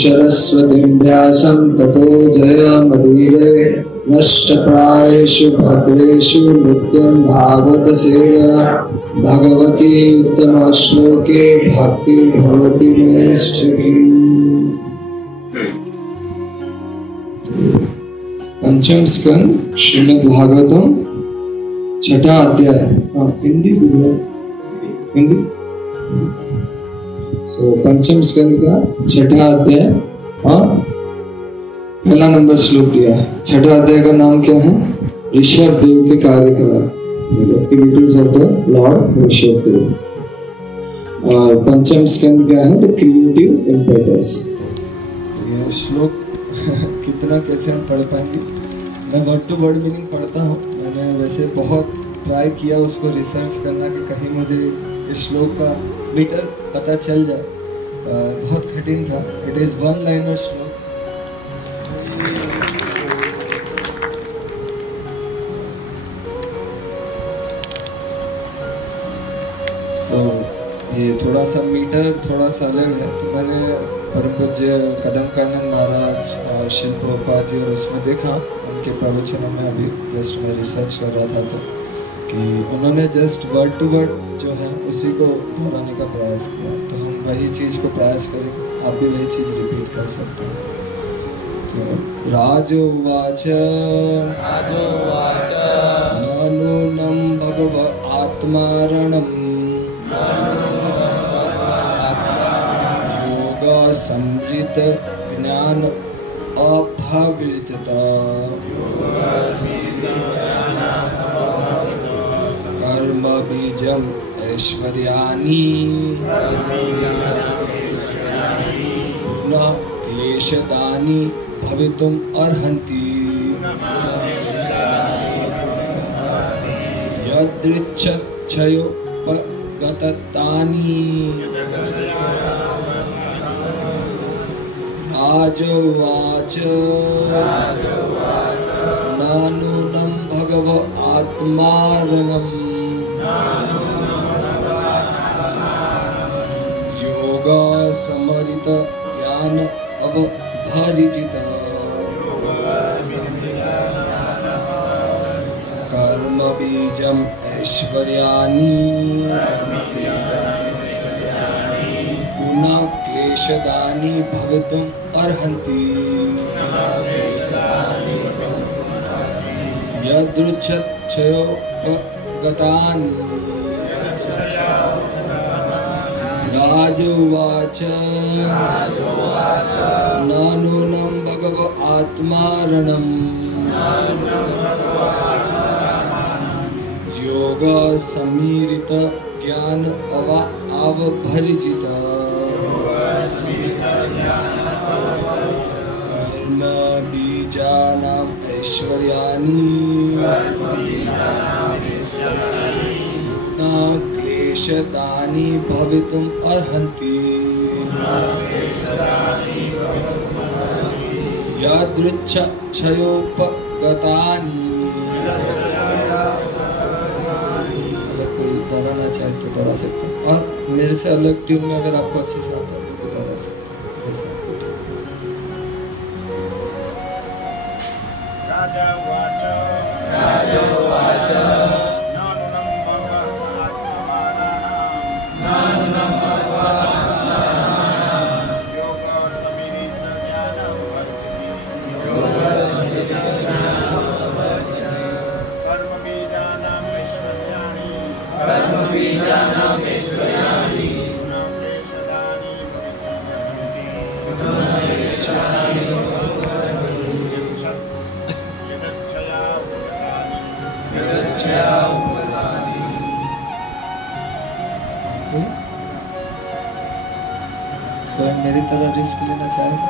सरस्वतीं व्यासं ततो जयमुदीरये नष्टप्रायेषु भद्रेषु नित्यं भागवत सेवया भगवती उत्तम श्लोके भक्ति भवति नैष्ठिकी। पंचम स्कंद श्रीमद् भागवतम छठा अध्याय। हिंदी हिंदी पंचम स्कंद का छठा अध्याय और पहला नंबर श्लोक दिया है। छठा अध्याय का नाम क्या है? ऋषभ देव के कार्यकलाप, activities of the Lord Rishabh Dev. और पंचम स्कंद क्या है? The creative impetus. ये श्लोक कितना कैसे हम पढ़ पाएंगे? मैं वर्ड टू वर्ड मीनिंग पढ़ता हूँ। मैंने वैसे बहुत ट्राई किया उसको रिसर्च करना कि कहीं मुझे इस श्लोक का मीटर पता चल जाए। बहुत कठिन था। इट इज वन लाइनर श्लोक। ये थोड़ा सा मीटर थोड़ा सा अलग है। तो मैंने परम पूज्य कदम कानन महाराज और शिल प्रभुपाद जी और उसमें देखा उनके प्रवचनों में। अभी जस्ट मैं रिसर्च कर रहा था तो कि उन्होंने जस्ट वर्ड टू वर्ड जो है उसी को दोहराने का प्रयास किया। तो हम वही चीज़ को प्रयास करेंगे। आप भी वही चीज़ रिपीट कर सकते हैं। तो राजोवाच नूनं भगव आत्मारणं योग संवृत ज्ञान अभावितता कर्म बीजम ऐश्वर्याणि न क्लेशदानि भवितुम् अर्हन्ति यदृच्छयोपगतानि। राजोवाच नूनं भगव आत्मारणम् योग समरित ज्ञान अवभरिजित कर्म बीजम ऐश्वर्याणि पुनः क्लेशदानि भवितुम् अर्हन्ति यदृच्छयोपगतानि। राजोवाच नूनं भगव आत्मारणम् योग समीरित ज्ञान अवभरिजित कर्म बीजानाम् ऐश्वर्याणि न क्लेशदानि भवितुम् अर्हन्ति यदृच्छयोपगतानि। अगर कोई दोहराना चाहे तो दोहरा सकते हैं। और मेरे से अलग ट्यून में अगर आपको अच्छे से आता है तो दोहरा सकते हैं। कोई मेरी तरह रिस्क लेना चाहेगा?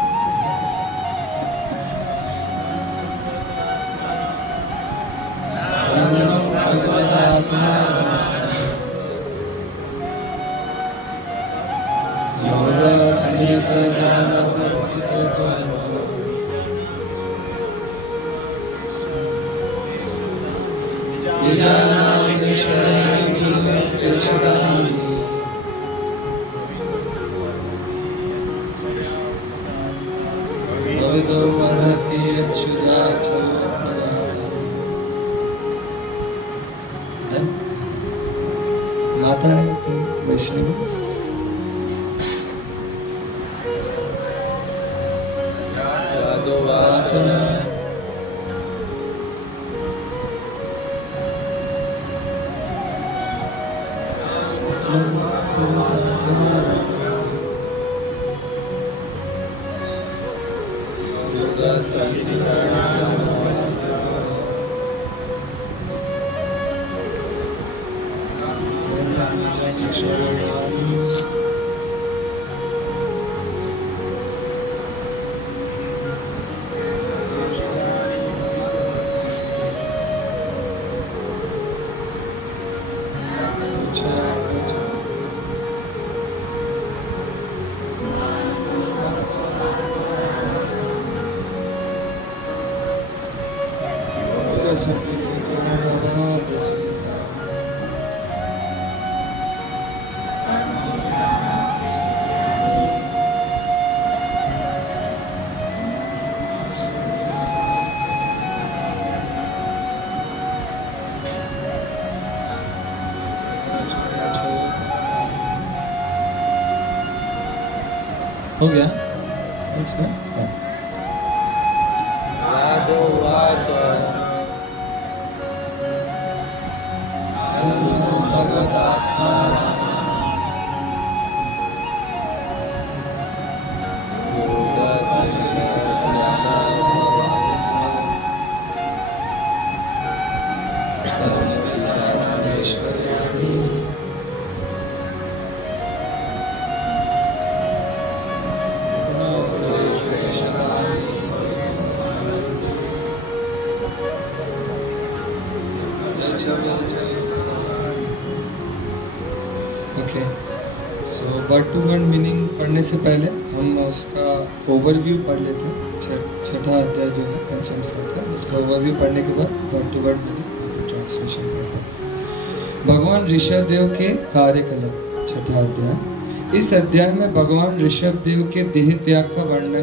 माता है वैष्णवी हो गया। Okay, so word to word meaning पढ़ने से पहले हम उसका ओवरव्यू पढ़ लेते हैं। छठा अध्याय जो है पंचम श्लोक, उसका ओवरव्यू पढ़ने के बाद word to word meaning translation करते हैं। भगवान ऋषभ देव के कार्यकलाप, छठा अध्याय। इस अध्याय में भगवान ऋषभ देव के देह त्याग का वर्णन है।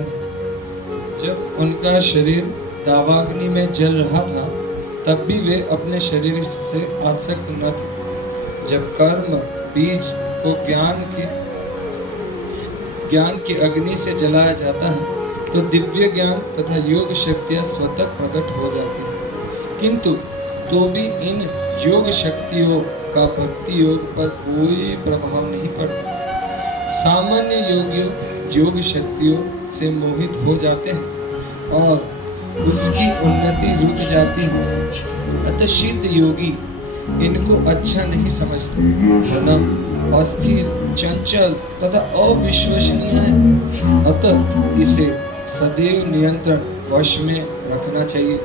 जब उनका शरीर दावाग्नि में जल रहा था तब भी वे अपने शरीर से आसक्त न थे। जब कर्म बीज को ज्ञान की अग्नि से जलाया जाता है तो दिव्य ज्ञान तथा योग शक्तियां स्वतः प्रकट हो जाती हैं। किंतु तो भी इन योग शक्तियों का भक्ति योग पर कोई प्रभाव नहीं पड़ता। सामान्य योगी योग शक्तियों से मोहित हो जाते हैं और उसकी उन्नति रुक जाती है। अतः सिद्ध योगी इनको अच्छा नहीं समझते, न अस्थिर, चंचल तथा अविश्वसनीय है। अतः इसे सदैव नियंत्रण वश में रखना चाहिए।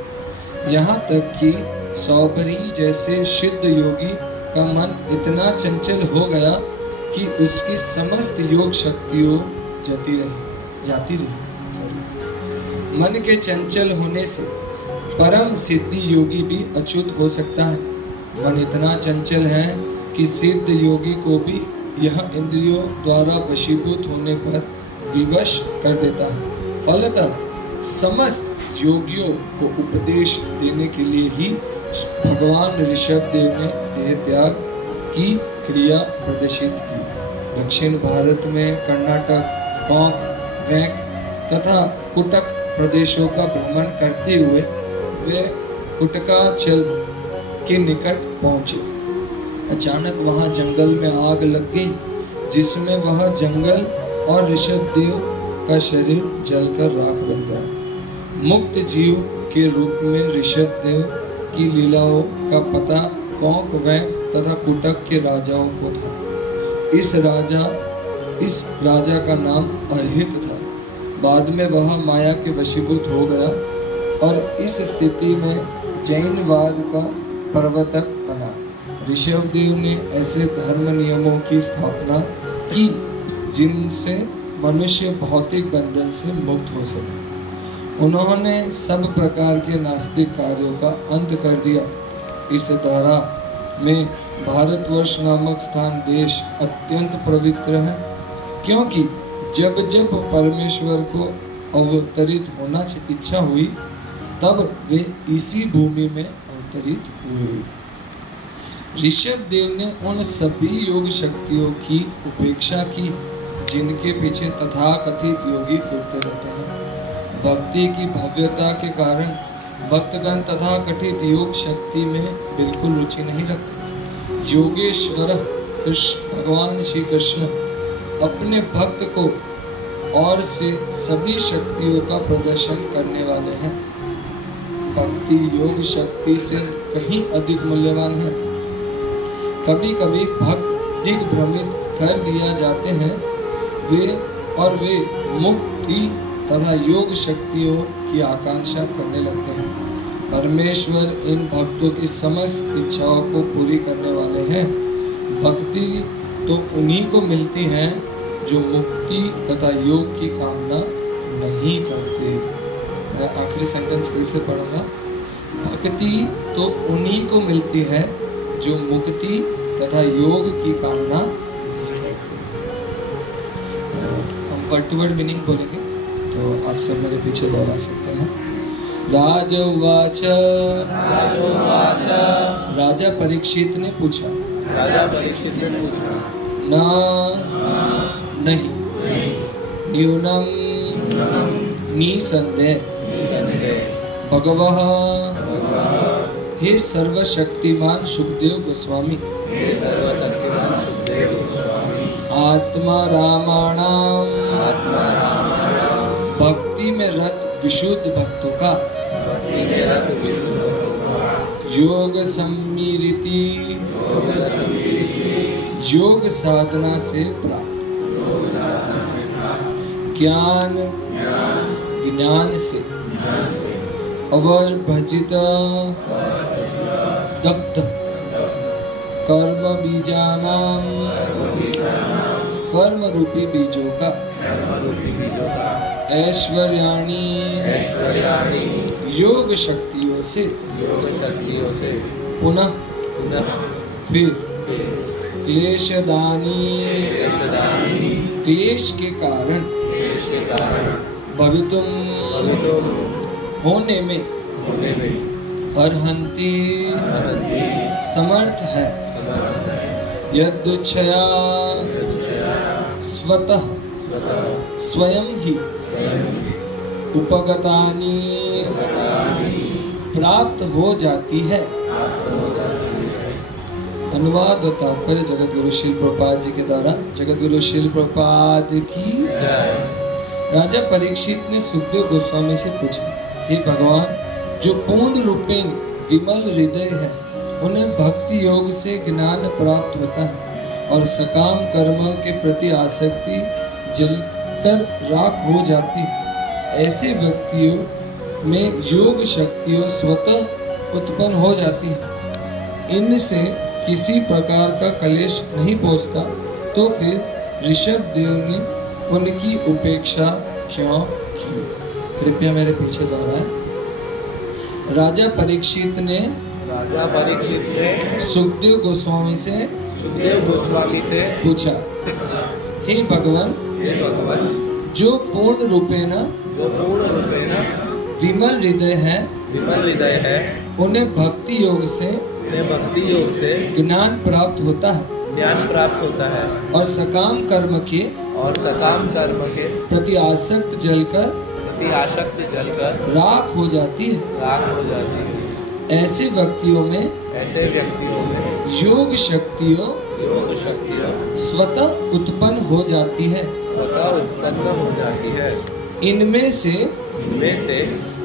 यहाँ तक कि सौबरी जैसे सिद्ध योगी का मन इतना चंचल हो गया कि उसकी समस्त योग शक्तियों जाती रही। मन के चंचल होने से परम सिद्धि योगी भी अच्युत हो सकता है। मन इतना चंचल है कि सिद्ध योगी को भी यह इंद्रियों द्वारा वशीभूत होने पर विवश कर देता है। फलतः समस्त योगियों को उपदेश देने के लिए ही भगवान ऋषभ देव ने देह त्याग की क्रिया प्रदर्शित की। दक्षिण भारत में कर्नाटक, कोंक, वेंक तथा कुटक प्रदेशों का भ्रमण करते हुए वे कुटकाचल के निकट पहुंचे। अचानक वहां जंगल में आग लग गई, जिसमें वह जंगल और ऋषभ देव का शरीर जलकर राख बन गया। मुक्त जीव के रूप में ऋषभ देव की लीलाओं का पता कोंक, वेंक तथा कुटक के राजाओं को था। इस राजा का नाम अर्हित था। बाद में वह माया के वशीभूत हो गया और इस स्थिति में जैनवाद का प्रवर्तक बना। ऋषभदेव ने ऐसे धर्म नियमों की स्थापना की जिनसे मनुष्य भौतिक बंधन से मुक्त हो सके। उन्होंने सब प्रकार के नास्तिक कार्यों का अंत कर दिया। इस धारा में भारतवर्ष नामक स्थान देश अत्यंत पवित्र है, क्योंकि जब जब परमेश्वर को अवतरित होना इच्छा हुई तब वे इसी भूमि में अवतरित हुए। ऋषभदेव ने उन सभी योग शक्तियों की उपेक्षा की जिनके पीछे तथाकथित योगी फिरते रहते हैं। भक्ति की भव्यता के कारण भक्तगण तथाकथित योग शक्ति में बिल्कुल रुचि नहीं रखते। योगेश्वर कृष्ण भगवान श्री कृष्ण अपने भक्त को और से सभी शक्तियों का प्रदर्शन करने वाले हैं। भक्ति योग शक्ति से कहीं अधिक मूल्यवान है। कभी कभी भक्त दिग्भ्रमित कर दिया जाते हैं वे मुक्ति तथा योग शक्तियों की आकांक्षा करने लगते हैं। परमेश्वर इन भक्तों की समस्त इच्छाओं को पूरी करने वाले हैं। भक्ति तो उन्हीं को मिलती है जो मुक्ति तथा योग की कामना नहीं करते। मैं आखिरी सेंटेंस फिर से पढ़ूंगा। भक्ति तो उन्हीं को मिलती है जो मुक्ति तथा योग की कामना नहीं करते। हम वर्ड टू वर्ड मीनिंग बोलेंगे तो आप सब मेरे पीछे दोहरा सकते हैं। राजउवाच, राजा परीक्षित ने पूछा, नहीं न्यूनम निसंदेह भगवः, हे सर्वशक्तिमान सुखदेव गोस्वामी, आत्मा रामाणाम, भक्ति में रत विशुद्ध भक्तों का योग सम्मिलिति, योग साधना से प्राप्त ज्ञान, ज्ञान से अवर्भजित दग्ध कर्म बीजानाम, कर्म रूपी बीजों का ऐश्वर्याणी, योग शक्तियों से पुनः फिर क्लेशदानी, क्लेश के कारण भवितुम, होने में अर्हन्ति, समर्थ है। यदुच्छया स्वतः, स्वयं ही उपगतानि, प्राप्त हो जाती है। अनुवाद और तात्पर्य जगत गुरु शील प्रभुपाद जी के द्वारा। जगत गुरु शील प्रभुपाद की। राजा परीक्षित ने सुखदेव गोस्वामी से पूछा, हे भगवान, जो पूर्ण रूपेण विमल हृदय है उन्हें भक्ति योग से ज्ञान प्राप्त होता है और सकाम कर्म के प्रति आसक्ति जलकर राख हो जाती है। ऐसे व्यक्तियों में योग शक्तियों स्वतः उत्पन्न हो जाती है। इनसे किसी प्रकार का क्लेश नहीं पहुंचता, तो फिर ऋषभदेव ने उनकी उपेक्षा क्यों की? कृपया मेरे पीछे दोहराएं। राजा परीक्षित ने सुखदेव गोस्वामी से पूछा, हे भगवान, जो पूर्ण रूपेण विमल हृदय है उन्हें भक्ति योग से ज्ञान प्राप्त होता है और सकाम कर्म के प्रति आसक्त जलकर राख हो जाती है। ऐसे व्यक्तियों में योग शक्तियों स्वतः उत्पन्न हो जाती है। इनमें से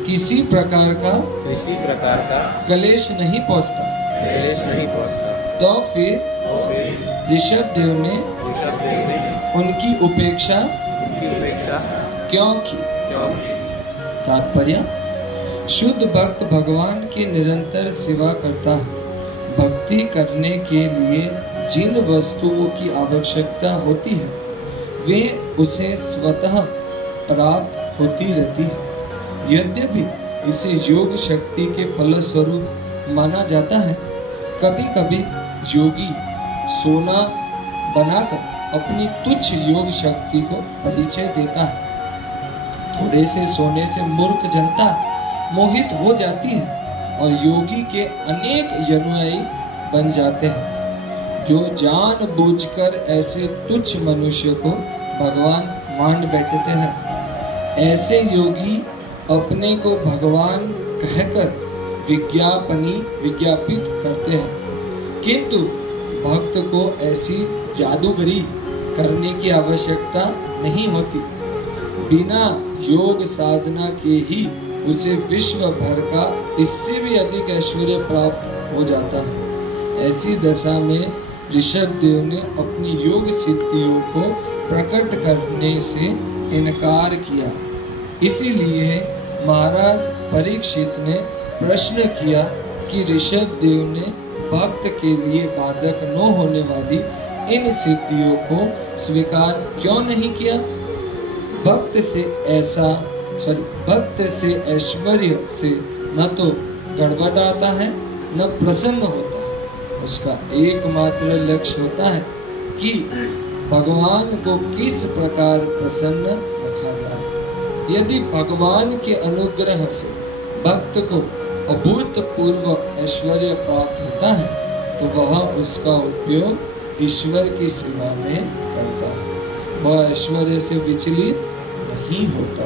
किसी प्रकार का क्लेश नहीं पहुंचता। तो फिर ऋषभदेव ने उनकी उपेक्षा क्यों की? तात्पर्य, शुद्ध भक्त भगवान की निरंतर सेवा करता है। भक्ति करने के लिए जिन वस्तुओं की आवश्यकता होती है वे उसे स्वतः प्राप्त होती रहती है। यद्यपि इसे योग शक्ति के फलस्वरूप माना जाता है, कभी कभी योगी सोना बनाकर अपनी तुच्छ योग शक्ति को परिचय देता है। थोड़े से सोने से मूर्ख जनता मोहित हो जाती है और योगी के अनेक अनुयायी बन जाते हैं, जो जानबूझकर ऐसे तुच्छ मनुष्य को भगवान मान बैठते हैं। ऐसे योगी अपने को भगवान कहकर विज्ञापित करते हैं, किंतु भक्त को ऐसी जादूगरी करने की आवश्यकता नहीं होती। बिना योग साधना के ही उसे विश्व भर का इससे भी अधिक ऐश्वर्य प्राप्त हो जाता है। ऐसी दशा में ऋषभ देव ने अपनी योग सिद्धियों को प्रकट करने से इनकार किया। इसीलिए महाराज परीक्षित ने प्रश्न किया कि ऋषभ देव ने भक्त के लिए बाधक न होने वाली इन सिद्धियों को स्वीकार क्यों नहीं किया? भक्त से ऐश्वर्य से न तो गड़बड़ाता है न प्रसन्न होता है। उसका एकमात्र लक्ष्य होता है कि भगवान को किस प्रकार प्रसन्न रखा जाए। यदि भगवान के अनुग्रह से भक्त को अभूतपूर्व ऐश्वर्य प्राप्त होता है तो वह उसका उपयोग ईश्वर की सेवा में करता है, वह ऐश्वर्य से विचलित नहीं होता।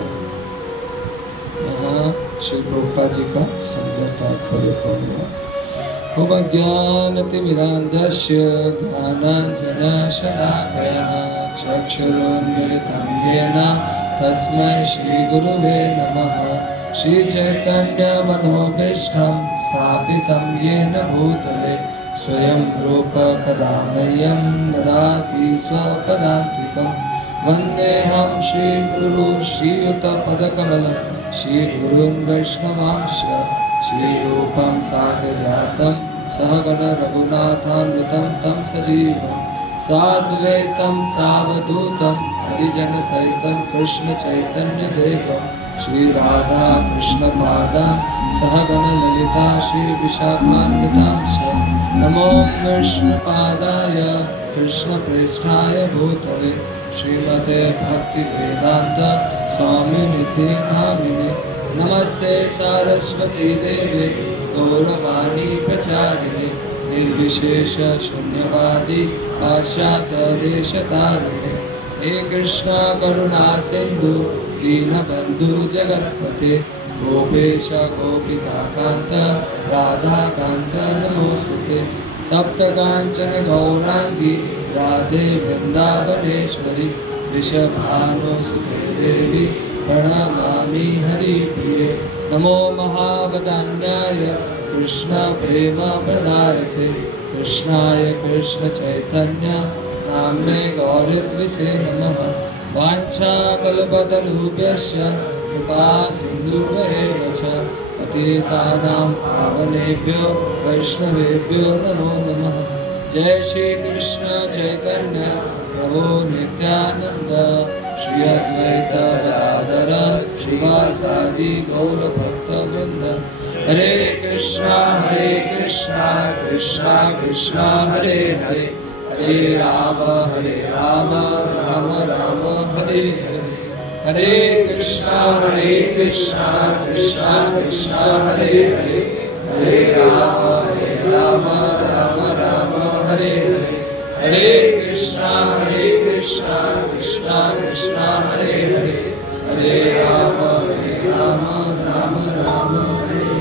यहाँ श्री प्रभुपाद जी का संगत तात्पर्य पढ़ूंगा। ज्ञानतिमिरान्धस्य ज्ञानाञ्जनशलाकया चक्षुरुन्मिलितं येन तस्मै श्रीगुरुवे नमः। श्रीचैतन्यमनोभीष्टं स्थापितं येन भूतले स्वयं रूप कदा मह्यं ददाति स्वपदान्तिकं। वन्देऽहं श्रीगुरु श्रीयुतपदकमलं श्रीगुरून् वैष्णवांश्च श्रीरूपं साग्रजातं सहगण रघुनाथान्वितं तं सजीवं साद्वैतं सावधूतं हरिजनसहितं कृष्णचैतन्यदेवं श्रीराधा कृष्णपादां सहगण ललिता श्रीविशाखान्वितांश्च। नमो विष्णुपादाय कृष्णप्रेष्ठाय भूतले श्रीमते भक्तिवेदान्त स्वामिनिधि नामिने। नमस्ते सारस्वती देवे गौरवाणी प्रचारिणे निर्विशेष शून्यवादी पाश्चात्य देशतारिणे। हे कृष्णा करुणा सिंधु दीनबंधु जगत्पते गोपेश गोपिका कांत राधा कांत नमोस्तुते। तप्त कांचन गौरांगी राधे वृंदावनेश्वरी वृषभानुसुते देवी प्रणमामि हरिप्रिये। नमो महावदान्याय कृष्ण प्रेम प्रदायते कृष्णाय कृष्ण चैतन्य नाम्ने गौरद्विषे नमः। वाञ्छाकल्पतरुभ्यश्च कृपा सिन्धुभ्येव च पतितानां पावनेभ्यो वैष्णवेभ्यो नमो नमः। जय श्री कृष्ण चैतन्य प्रभु नित्यानंद श्री अद्वैत गदाधर श्रीवासादि गौर भक्तवृंद। हरे कृष्णा कृष्णा कृष्णा हरे हरे हरे राम राम राम हरे हरे। हरे कृष्णा कृष्णा कृष्णा हरे हरे हरे राम राम राम हरे हरे। हरे कृष्णा कृष्णा कृष्णा हरे हरे हरे राम राम हरे हरे।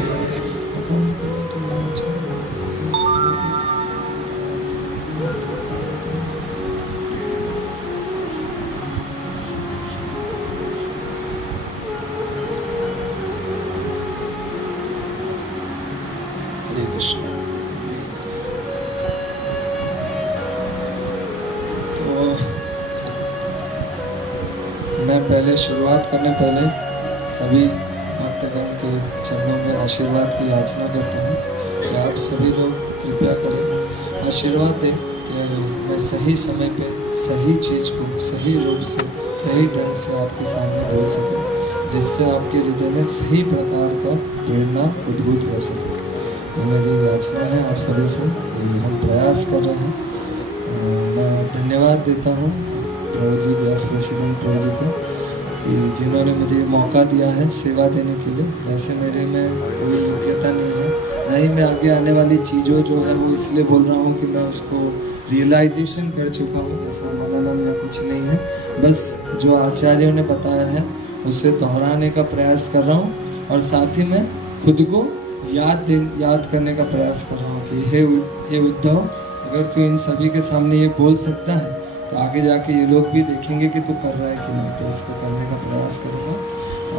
मैं पहले शुरुआत करने पहले सभी भक्तगण के चरणों में आशीर्वाद की याचना करता हूँ कि आप सभी लोग कृपया करें, आशीर्वाद दें कि मैं सही समय पे सही चीज़ को सही रूप से सही ढंग से आपके सामने बोल सकूँ, जिससे आपके हृदय में सही प्रकार का प्रेरणा उद्भूत हो सके। तो मेरी याचना है आप सभी से, हम प्रयास कर रहे हैं। मैं धन्यवाद देता हूँ प्रभु जी, व्यास प्रेसिडेंट प्रभु जी को, कि जिन्होंने मुझे मौका दिया है सेवा देने के लिए। वैसे मेरे में कोई योग्यता नहीं है, नहीं मैं आगे आने वाली चीज़ों जो है वो इसलिए बोल रहा हूँ कि मैं उसको रियलाइजेशन कर चुका हूँ, जैसा मननम या कुछ नहीं है, बस जो आचार्यों ने बताया है उसे दोहराने का प्रयास कर रहा हूँ, और साथ ही मैं खुद को याद करने का प्रयास कर रहा हूँ कि हे उद्धव, अगर तू इन सभी के सामने ये बोल सकता है तो आगे जाके ये लोग भी देखेंगे कि तू कर रहा है कि नहीं, तो इसको करने का प्रयास करूँगा।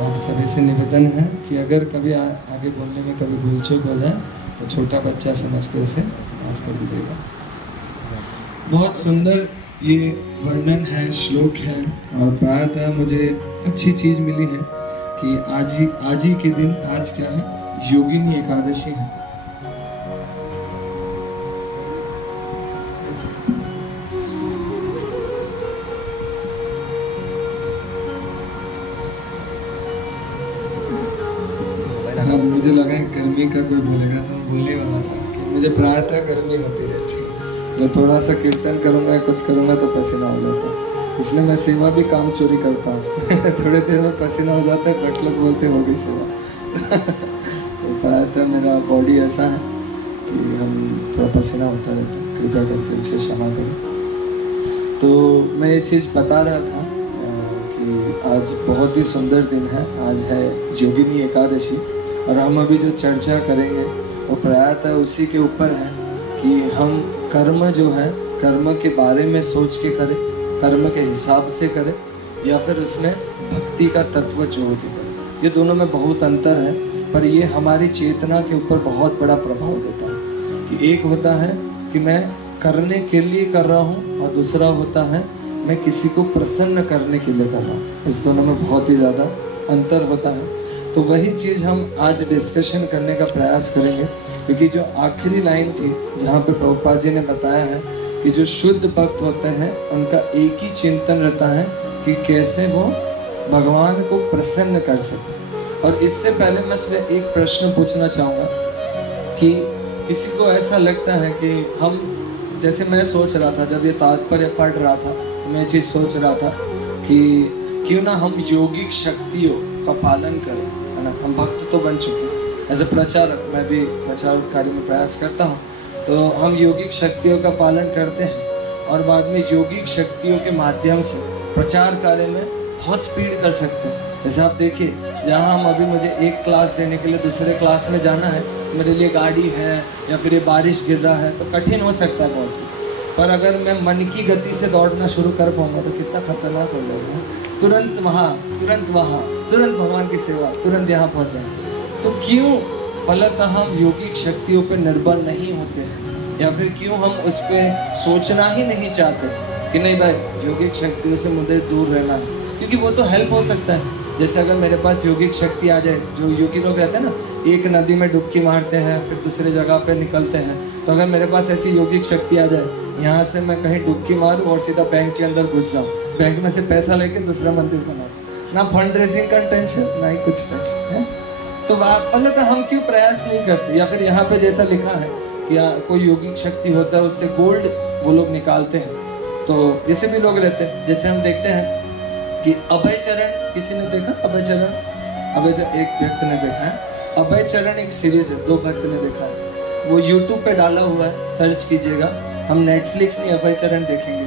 और सभी से निवेदन है कि अगर कभी आगे बोलने में कभी भूल चूक हो जाए तो छोटा बच्चा समझ के उसे माफ कर दीजिएगा। बहुत सुंदर ये वर्णन है, श्लोक है, और प्रायतः मुझे अच्छी चीज़ मिली है कि आज ही के दिन, आज क्या है, योगिनी एकादशी है। मुझे लगा गर्मी का कोई बोलेगा तो मैं बोलने वाला था कि मुझे प्रायतः गर्मी होती रहती है, जब थोड़ा सा कीर्तन करूँगा कुछ करूँगा तो पसीना हो जाता है, इसलिए मैं सेवा भी काम चोरी करता हूँ थोड़े देर में पसीना हो जाता है, भक्त लोग बोलते हो गई सेवा तो प्रायतः मेरा बॉडी ऐसा है कि हम थोड़ा पसीना होता रहता है, कृपया करके उसे क्षमा करें। तो मैं ये चीज़ बता रहा था कि आज बहुत ही सुंदर दिन है, आज है योगिनी एकादशी, और हम अभी जो चर्चा करेंगे वो प्रायतः उसी के ऊपर है कि हम कर्म जो है, कर्म के बारे में सोच के करें, कर्म के हिसाब से करें, या फिर उसमें भक्ति का तत्व जोड़ के करें। ये दोनों में बहुत अंतर है, पर ये हमारी चेतना के ऊपर बहुत बड़ा प्रभाव देता है कि एक होता है कि मैं करने के लिए कर रहा हूँ, और दूसरा होता है मैं किसी को प्रसन्न करने के लिए कर रहा हूँ। इस दोनों में बहुत ही ज़्यादा अंतर होता है। तो वही चीज़ हम आज डिस्कशन करने का प्रयास करेंगे, क्योंकि जो आखिरी लाइन थी जहाँ पे प्रभुपाद जी ने बताया है कि जो शुद्ध भक्त होते हैं उनका एक ही चिंतन रहता है कि कैसे वो भगवान को प्रसन्न कर सके। और इससे पहले मैं सिर्फ एक प्रश्न पूछना चाहूँगा कि किसी को ऐसा लगता है कि हम, जैसे मैं सोच रहा था जब ये तात्पर्य पढ़ रहा था, मैं चीज़ सोच रहा था कि क्यों ना हम योगिक शक्तियों का पालन करें, है ना। हम भक्त तो बन चुके हैं, एज ए प्रचारक मैं भी प्रचार कार्य में प्रयास करता हूँ, तो हम योगिक शक्तियों का पालन करते हैं और बाद में योगिक शक्तियों के माध्यम से प्रचार कार्य में बहुत स्पीड कर सकते हैं। जैसे आप देखिए, जहाँ हम अभी, मुझे एक क्लास देने के लिए दूसरे क्लास में जाना है, मेरे लिए गाड़ी है या फिर ये बारिश गिर रहा है तो कठिन हो सकता है बहुत, पर अगर मैं मन की गति से दौड़ना शुरू कर पाऊंगा तो कितना खतरनाक हो जाएगा। तुरंत वहाँ, तुरंत वहाँ, तुरंत भगवान की सेवा, तुरंत यहाँ पहुँच जाए। तो क्यों फलतः हम योगिक शक्तियों पर निर्भर नहीं होते हैं, या फिर क्यों हम उस पर सोचना ही नहीं चाहते कि नहीं भाई योगिक शक्तियों से मुझे दूर रहना है, क्योंकि वो तो हेल्प हो सकता है। जैसे अगर मेरे पास योगिक शक्ति आ जाए, जो योगी लोग रहते हैं ना, एक नदी में डुबकी मारते हैं फिर दूसरे जगह पे निकलते हैं, तो अगर मेरे पास ऐसी योगिक शक्ति आ जाए, यहाँ से मैं कहीं डुबकी मारूं और सीधा बैंक के अंदर घुस जाऊँ, बैंक में से पैसा लेके दूसरा मंदिर बनाऊं, ना फंड रेजिंग का टेंशन, ना ही कुछ टेंशन है। तो बात मतलब हम क्यों प्रयास नहीं करते? या फिर यहाँ पे जैसा लिखा है कि कोई योगिक शक्ति होता है उससे गोल्ड वो लोग निकालते हैं, तो जैसे भी लोग रहते हैं, जैसे हम देखते हैं कि अभय चरण, किसी ने देखा अभय चरण? एक भक्त ने देखा है अभय चरण, एक सीरीज है, 2 भक्त ने देखा है, वो यूट्यूब पे डाला हुआ है, सर्च कीजिएगा। हम नेटफ्लिक्स नहीं, अभय चरण देखेंगे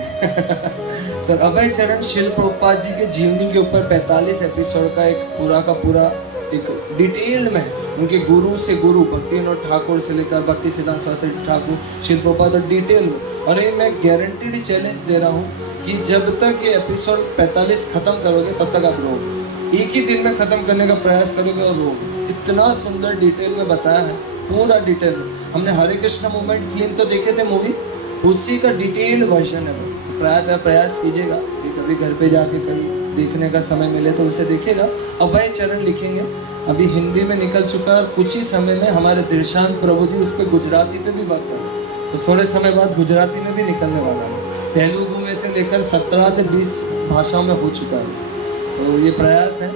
तो अभय चरण शिल प्रभुपाद जी के जीवनी के ऊपर 45 एपिसोड का एक पूरा एक डिटेल में उनके गुरु से गुरु भक्ति विनोद ठाकुर से लेकर भक्ति सिद्धांत सरस्वती ठाकुर, शिल प्रभुपाद, और डिटेल में। और ये मैं गारंटीड चैलेंज दे रहा हूँ कि जब तक ये एपिसोड 45 खत्म करोगे तब तक आप रोगे, एक ही दिन में खत्म करने का प्रयास करोगे और रोगे। इतना सुंदर डिटेल में बताया है, पूरा डिटेल। हमने हरे कृष्ण मूवमेंट फिल्म तो देखे थे मूवी, उसी का डिटेल वर्जन है। प्रायतः प्रयास कीजिएगा कि कभी घर पे जाके कहीं देखने का समय मिले तो उसे देखिएगा। अभय चरण लिखेंगे, अभी हिंदी में निकल चुका है और कुछ ही समय में हमारे दिलशांत प्रभु जी उस पर गुजराती पे भी बात करें, तो थोड़े समय बाद गुजराती में भी निकलने वाला है। तेलुगु में से लेकर 17 से 20 भाषाओं में हो चुका है, तो ये प्रयास है।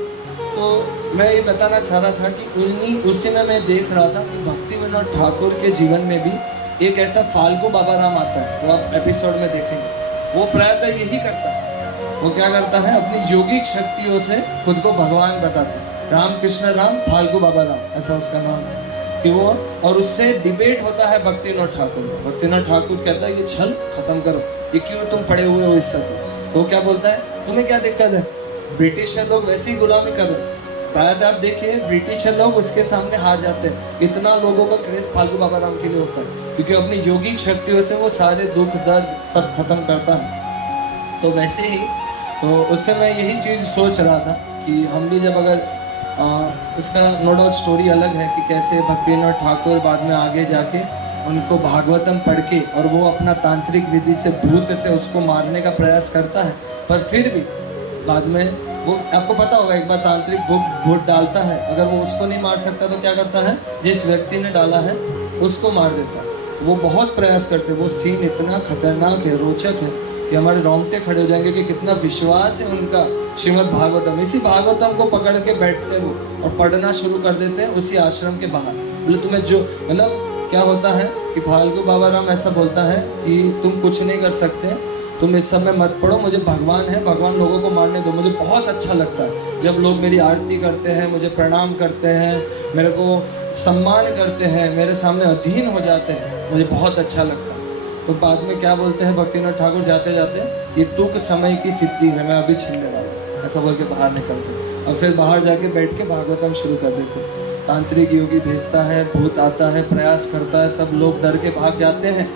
तो मैं ये बताना चाह रहा था कि उसी में मैं देख रहा था कि भक्ति विनोद ठाकुर के जीवन में भी एक ऐसा फाल्गु बाबा राम आता है, वो आप एपिसोड में देखेंगे। वो प्रायतः यही करता है, वो क्या करता है, अपनी योगिक शक्तियों से खुद को भगवान बताता है। रामकृष्ण राम, फाल्गु बाबा राम, ऐसा उसका नाम है कि वो, और उससे डिबेट होता है भक्ति विनोद ठाकुर में। भक्ति विनोद ठाकुर कहता है ये छल खत्म करो, ये क्यों तुम पड़े हुए हो इस सब। तो क्या बोलता है, तुम्हें क्या दिक्कत है, ब्रिटिशर लोग वैसी गुलामी कर रहे हैं। शायद आप देखिए ब्रिटिशर लोग उसके सामने हार जाते हैं। इतना लोगों का क्रेज फाल्गु बाबा राम के लिए होता है क्योंकि अपनी योगिक शक्तियों से वो सारे दुख दर्द सब खत्म करता है। तो वैसे ही तो उससे मैं यही चीज सोच रहा था कि हम भी जब अगर उसका नो डाउट स्टोरी अलग है कि कैसे भक्ति विनोद ठाकुर बाद में आगे जाके उनको भागवतम पढ़ के और वो अपना तांत्रिक विधि से भूत से उसको मारने का प्रयास करता है, पर फिर भी बाद में वो, आपको पता होगा, एक बार तांत्रिक भूत डालता है, अगर वो उसको नहीं मार सकता तो क्या करता है, जिस व्यक्ति ने डाला है उसको मार देता है। वो बहुत प्रयास करते हैं। वो सीन इतना खतरनाक है, रोचक है कि हमारे रोंगटे खड़े हो जाएंगे कि कितना विश्वास है उनका श्रीमद् भागवतम। इसी भागवतम को पकड़ के बैठते हो और पढ़ना शुरू कर देते हैं उसी आश्रम के बाहर। मतलब तुम्हें जो, मतलब क्या होता है कि फाल्गु बाबा राम ऐसा बोलता है कि तुम कुछ नहीं कर सकते, तुम इस सब में मत पढ़ो, मुझे भगवान है, भगवान लोगों को मारने दो। मुझे बहुत अच्छा लगता है जब लोग मेरी आरती करते हैं, मुझे प्रणाम करते हैं, मेरे को सम्मान करते हैं, मेरे सामने अधीन हो जाते हैं, मुझे बहुत अच्छा लगता है। तो बाद में क्या बोलते हैं भक्ति विनोद ठाकुर जाते जाते, ये टूक समय की सिद्धि है, मैं अभी छीनने वाला, ऐसा बोल के बाहर निकलते और फिर बाहर जाके बैठ के भागवतम शुरू कर देते। तांत्रिक योगी भेजता है, भूत आता है, प्रयास करता है, सब लोग डर के भाग जाते हैं।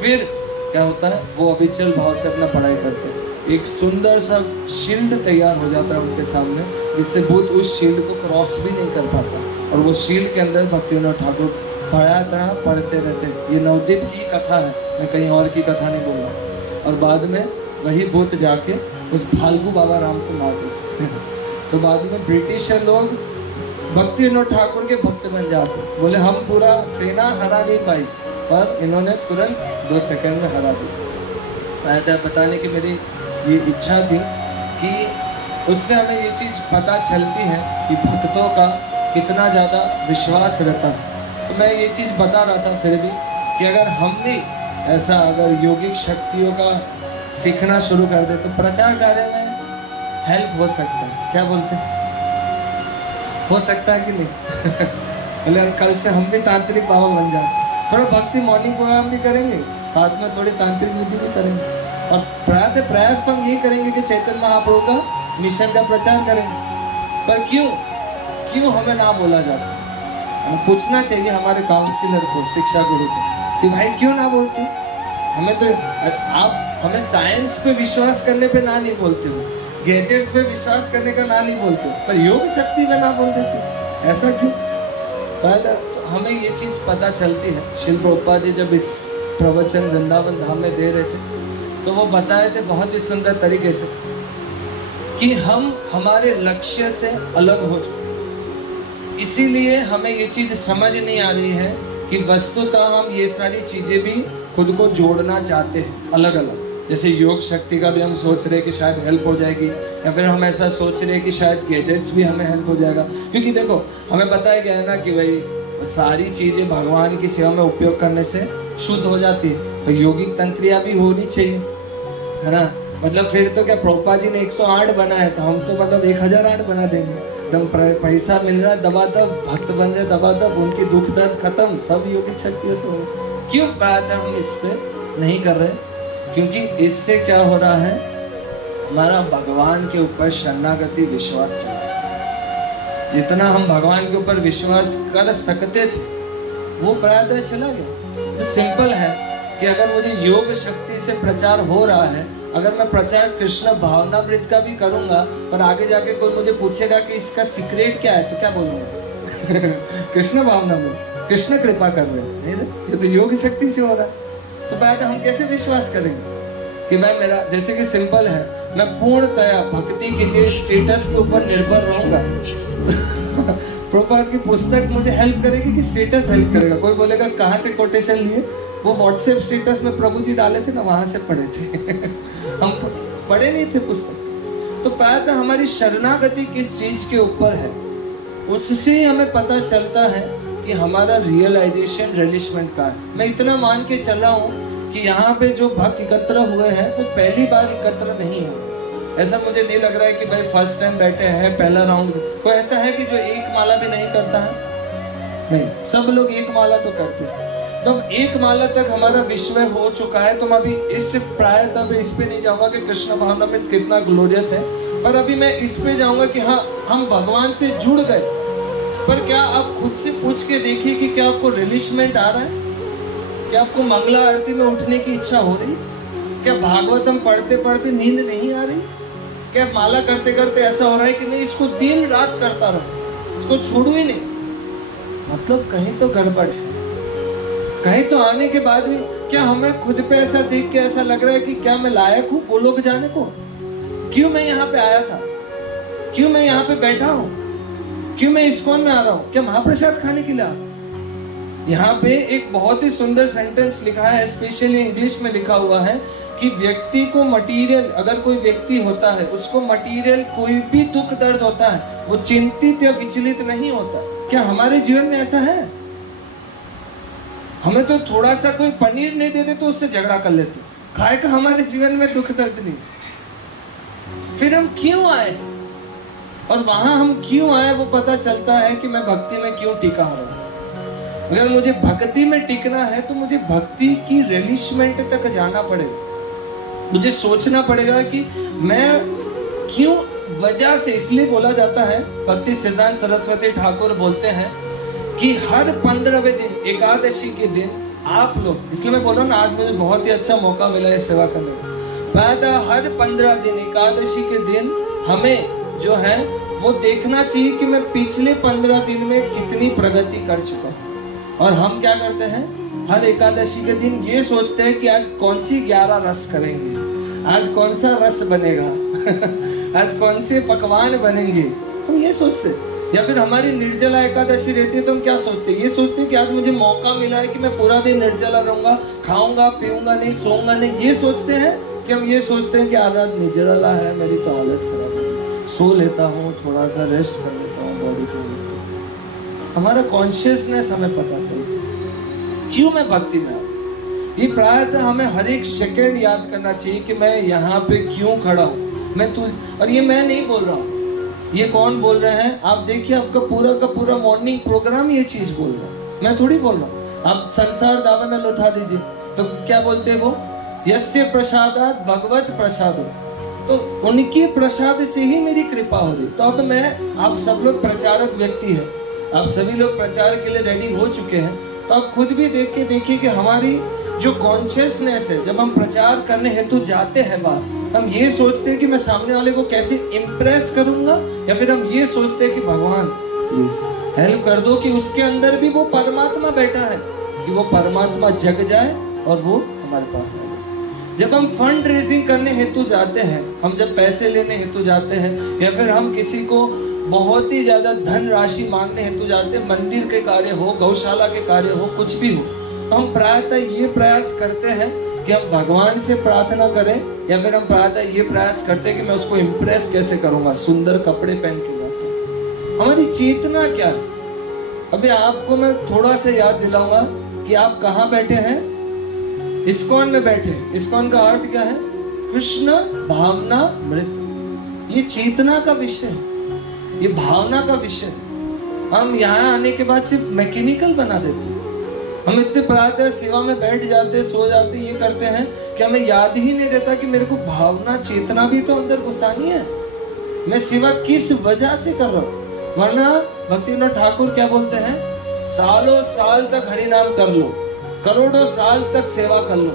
फिर क्या होता है, वो अविचल भाव से अपना पढ़ाई करते हैं। एक सुंदर सा शील्ड तैयार हो जाता है उनके सामने, जिससे भूत उस शील्ड को क्रॉस भी नहीं कर पाता, और वो शील्ड के अंदर भक्ति विनोद ठाकुर पढ़ते रहते हैं। ये नवदीप की कथा है, मैं कहीं और की कथा नहीं बोल रहा। और बाद में वही भूत जाके उस फाल्गु बाबा राम को मार देते हैं। तो बाद में ब्रिटिशर लोग भक्ति विनोद ठाकुर के भक्त बन जाते, बोले हम पूरा सेना हरा नहीं पाई, पर इन्होंने तुरंत 2 सेकंड में हरा दिया। बताने की मेरी ये इच्छा थी कि उससे हमें ये चीज पता चलती है कि भक्तों का कितना ज्यादा विश्वास रहता है। तो मैं ये चीज बता रहा था फिर भी कि अगर हम भी ऐसा अगर योगिक शक्तियों का सीखना शुरू कर दे तो प्रचार कार्य में हेल्प हो सकता है। क्या बोलते हैं, हो सकता है कि नहीं? कल से हम भी तांत्रिक बाबा बन जाए, थोड़ा भक्ति मॉर्निंग प्रोग्राम भी करेंगे, साथ में थोड़ी तांत्रिक विधि भी करेंगे, और प्रयास तो हम यही करेंगे कि चैतन्य महाप्रभु का मिशन का प्रचार करेंगे। पर क्यों हमें ना बोला जाता? हमें पूछना चाहिए हमारे काउंसिलर को, शिक्षा गुरु को, कि भाई क्यों ना बोलते? हमें तो आप हमें साइंस पे विश्वास करने पे ना नहीं बोलते हो, गैजेट्स पे विश्वास करने का ना नहीं बोलते हो, पर योग शक्ति में ना बोल देते, ऐसा क्यों? पहले हमें ये चीज पता चलती है। श्रील प्रभुपाद जी जब इस प्रवचन वृंदावन धाम में दे रहे थे तो वो बताए थे बहुत ही सुंदर तरीके से कि हम हमारे लक्ष्य से अलग हो चुके, इसीलिए हमें ये चीज समझ नहीं आ रही है कि वस्तुतः हम ये सारी चीजें भी खुद को जोड़ना चाहते हैं अलग अलग। जैसे योग शक्ति का भी हम सोच रहे हैं कि शायद हेल्प हो जाएगी, या फिर हम ऐसा सोच रहे हैं कि शायद गैजेट्स भी हमें हेल्प हो जाएगा। क्योंकि देखो हमें बताया गया है ना कि भाई सारी चीजें भगवान की सेवा में उपयोग करने से शुद्ध हो जाती है, तो योगिक तंत्रिया भी होनी चाहिए, है ना? मतलब फिर तो क्या प्रभुपाद जी ने 108 बनाया था, हम तो मतलब 1008 बना देंगे। एकदम पैसा मिल रहा है दबादब, भक्त बन रहे दबादब, उनकी दुख दर्द खत्म, सब योगिक शक्तियों से हो। क्यों बात हम इस पे नहीं कर रहे? क्योंकि इससे क्या हो रहा है, हमारा भगवान के ऊपर शरणागति विश्वास चला है। जितना हम भगवान के ऊपर विश्वास कर सकते थे वो प्रायः चला गया। तो सिंपल है कि अगर मुझे योग शक्ति से प्रचार हो रहा है, अगर मैं प्रचार कृष्ण भावनामृत का भी करूंगा, पर आगे जाके कोई मुझे पूछेगा कि इसका सीक्रेट क्या है, तो क्या बोलूंगा? कृष्ण भावनामृत, कृष्ण कृपा कर रहे हैं, नहीं ना? ये तो योग शक्ति से हो रहा है। तो प्रायः हम कैसे विश्वास करेंगे? कि मैं मेरा जैसे कि सिंपल है, मैं पूर्णतया भक्ति के लिए स्टेटस के ऊपर निर्भर रहूंगा। प्रभुपाद की पुस्तक मुझे हेल्प करेगी कि स्टेटस हेल्प करेगा? कोई बोलेगा कहाँ से कोटेशन लिए? वो व्हाट्सएप स्टेटस में प्रभु जी डाले थे ना, वहां से पढ़े थे। हम पढ़े नहीं थे पुस्तक। तो प्रायः हमारी शरणागति किस चीज के ऊपर है, उससे हमें पता चलता है कि हमारा रियलाइजेशन रिलीजमेंट का है। मैं इतना मान के चल रहा हूँ कि यहाँ पे जो भक्त एकत्र हुए हैं वो पहली बार एकत्र नहीं है। ऐसा मुझे नहीं लग रहा है कि भाई फर्स्ट टाइम बैठे हैं, पहला राउंड। कोई ऐसा है कि जो एक माला भी नहीं करता है? नहीं, सब लोग एक माला तो करते हैं। तो एक माला तक हमारा विषय हो चुका है। तो मैं अभी इससे प्राय तब इस पे नहीं जाऊंगा कि कृष्ण भावना में कितना ग्लोरियस है, पर अभी मैं इस पे जाऊंगा कि हाँ, हम भगवान से जुड़ गए। पर क्या आप खुद से पूछ के देखिए कि क्या आपको रिलीजमेंट आ रहा है? क्या आपको मंगला आरती में उठने की इच्छा हो रही? क्या भागवतम पढ़ते पढ़ते नींद नहीं आ रही? क्या माला करते करते ऐसा हो रहा है कि नहीं, इसको दिन रात करता रहूं, इसको छोड़ू ही नहीं? मतलब कहीं तो गड़बड़ है। कहीं तो आने के बाद भी क्या हमें खुद पे ऐसा देख के ऐसा लग रहा है कि क्या मैं लायक हूँ वो लोग जाने को? क्यों मैं यहाँ पे आया था? क्यों मैं यहाँ पे बैठा हूँ? क्यों मैं इस्कॉन में आ रहा हूँ? क्या महाप्रसाद खाने के लिए? यहाँ पे एक बहुत ही सुंदर सेंटेंस लिखा है, स्पेशली इंग्लिश में लिखा हुआ है कि व्यक्ति को मटीरियल, अगर कोई व्यक्ति होता है उसको मटीरियल कोई भी दुख दर्द होता है, वो चिंतित या विचलित नहीं होता। क्या हमारे जीवन में ऐसा है? हमें तो थोड़ा सा कोई पनीर नहीं देते तो उससे झगड़ा कर लेते। खाए का हमारे जीवन में दुख दर्द नहीं। फिर हम क्यों आए? और वहां हम क्यों आए वो पता चलता है कि मैं भक्ति में क्यों टिका हूं। अगर मुझे भक्ति में टिकना है तो मुझे भक्ति की रिलीजमेंट तक जाना पड़ेगा। मुझे सोचना पड़ेगा कि मैं क्यों वजह से, इसलिए बोला जाता है, भक्ति सिद्धांत सरस्वती ठाकुर बोलते हैं कि हर 15वें दिन, एकादशी के दिन आप लोग, इसलिए मैं बोल रहा हूँ ना, आज मुझे बहुत ही अच्छा मौका मिला है सेवा करने का। हर 15 दिन एकादशी के दिन हमें जो है वो देखना चाहिए कि मैं पिछले 15 दिन में कितनी प्रगति कर चुका हूँ। और हम क्या करते हैं, हर एकादशी के दिन ये सोचते हैं कि आज कौन सी 11 रस करेंगे, आज कौन सा रस बनेगा, आज कौन से पकवान बनेंगे, हम ये सोचते। या फिर हमारी निर्जला एकादशी रहती है तो हम क्या सोचते हैं, ये सोचते हैं कि आज मुझे मौका मिला है कि मैं पूरा दिन निर्जला रहूंगा, खाऊंगा पीऊंगा नहीं, सोऊंगा नहीं। ये सोचते हैं कि हम ये सोचते हैं कि आज निर्जला है, मेरी तो हालत खराब है, सो लेता हूँ, थोड़ा सा रेस्ट कर लेता हूँ बॉडी को। हमारा कॉन्शियसनेस हमें पता चलता क्यों मैं भक्ति में आऊं। ये प्रायतः हमें हर एक सेकंड याद करना चाहिए कि मैं यहाँ पे क्यों खड़ा हूँ। मैं तुझ, और ये मैं नहीं बोल रहा हूँ, ये कौन बोल रहे हैं? आप देखिए, आपका पूरा का पूरा मॉर्निंग प्रोग्राम ये चीज बोल रहा है, मैं थोड़ी बोल रहा हूँ। आप संसार दावानल उठा दीजिए तो क्या बोलते हैं वो, यस्य प्रसादात भगवत प्रसादो, तो उनके प्रसाद से ही मेरी कृपा हो रही। तो अब मैं, आप सब लोग प्रचारक व्यक्ति है, आप सभी लोग प्रचार के लिए रेडी हो चुके हैं, तो आप खुद भी देख के देखिए कि हमारी जो कॉन्शियसनेस है, जब हम प्रचार करने हेतु जाते हैं बाहर, हम ये सोचते हैं कि मैं सामने वाले को कैसे इम्प्रेस करूंगा, या फिर हम ये सोचते हैं कि भगवान प्लीज हेल्प कर दो कि उसके अंदर भी वो परमात्मा बैठा है, कि वो परमात्मा जग जाए और वो हमारे पास आए। जब हम फंड रेजिंग करने हेतु जाते हैं, हम जब पैसे लेने हेतु जाते हैं, या फिर हम किसी को बहुत ही ज्यादा धन राशि मांगने हेतु जाते हैं, मंदिर के कार्य हो, गौशाला के कार्य हो, कुछ भी हो, तो हम प्रायतः ये प्रयास करते हैं कि हम भगवान से प्रार्थना करें, या फिर हम प्रायतः ये प्रयास करते हैं कि मैं उसको इम्प्रेस कैसे करूंगा, सुंदर कपड़े पहन के जाते हैं। हमारी चेतना क्या है? अभी आपको मैं थोड़ा सा याद दिलाऊंगा कि आप कहाँ बैठे हैं, इस्कॉन में बैठे। इस्कॉन का अर्थ क्या है? कृष्ण भावना मृत। ये चेतना का विषय है, ये भावना का विषय है। हम यहाँ आने के बाद सिर्फ मैकेनिकल बना देते हैं। हम इतने प्रातः सेवा में बैठ जाते, सो जाते, ये करते हैं कि हमें याद ही नहीं रहता कि मेरे को भावना चेतना भी तो अंदर घुसानी है। मैं सेवा किस वजह से कर रहा हूँ? वरना भक्तिविनोद ठाकुर क्या बोलते हैं, सालों साल तक हरि नाम कर लो, करोड़ों साल तक सेवा कर लो,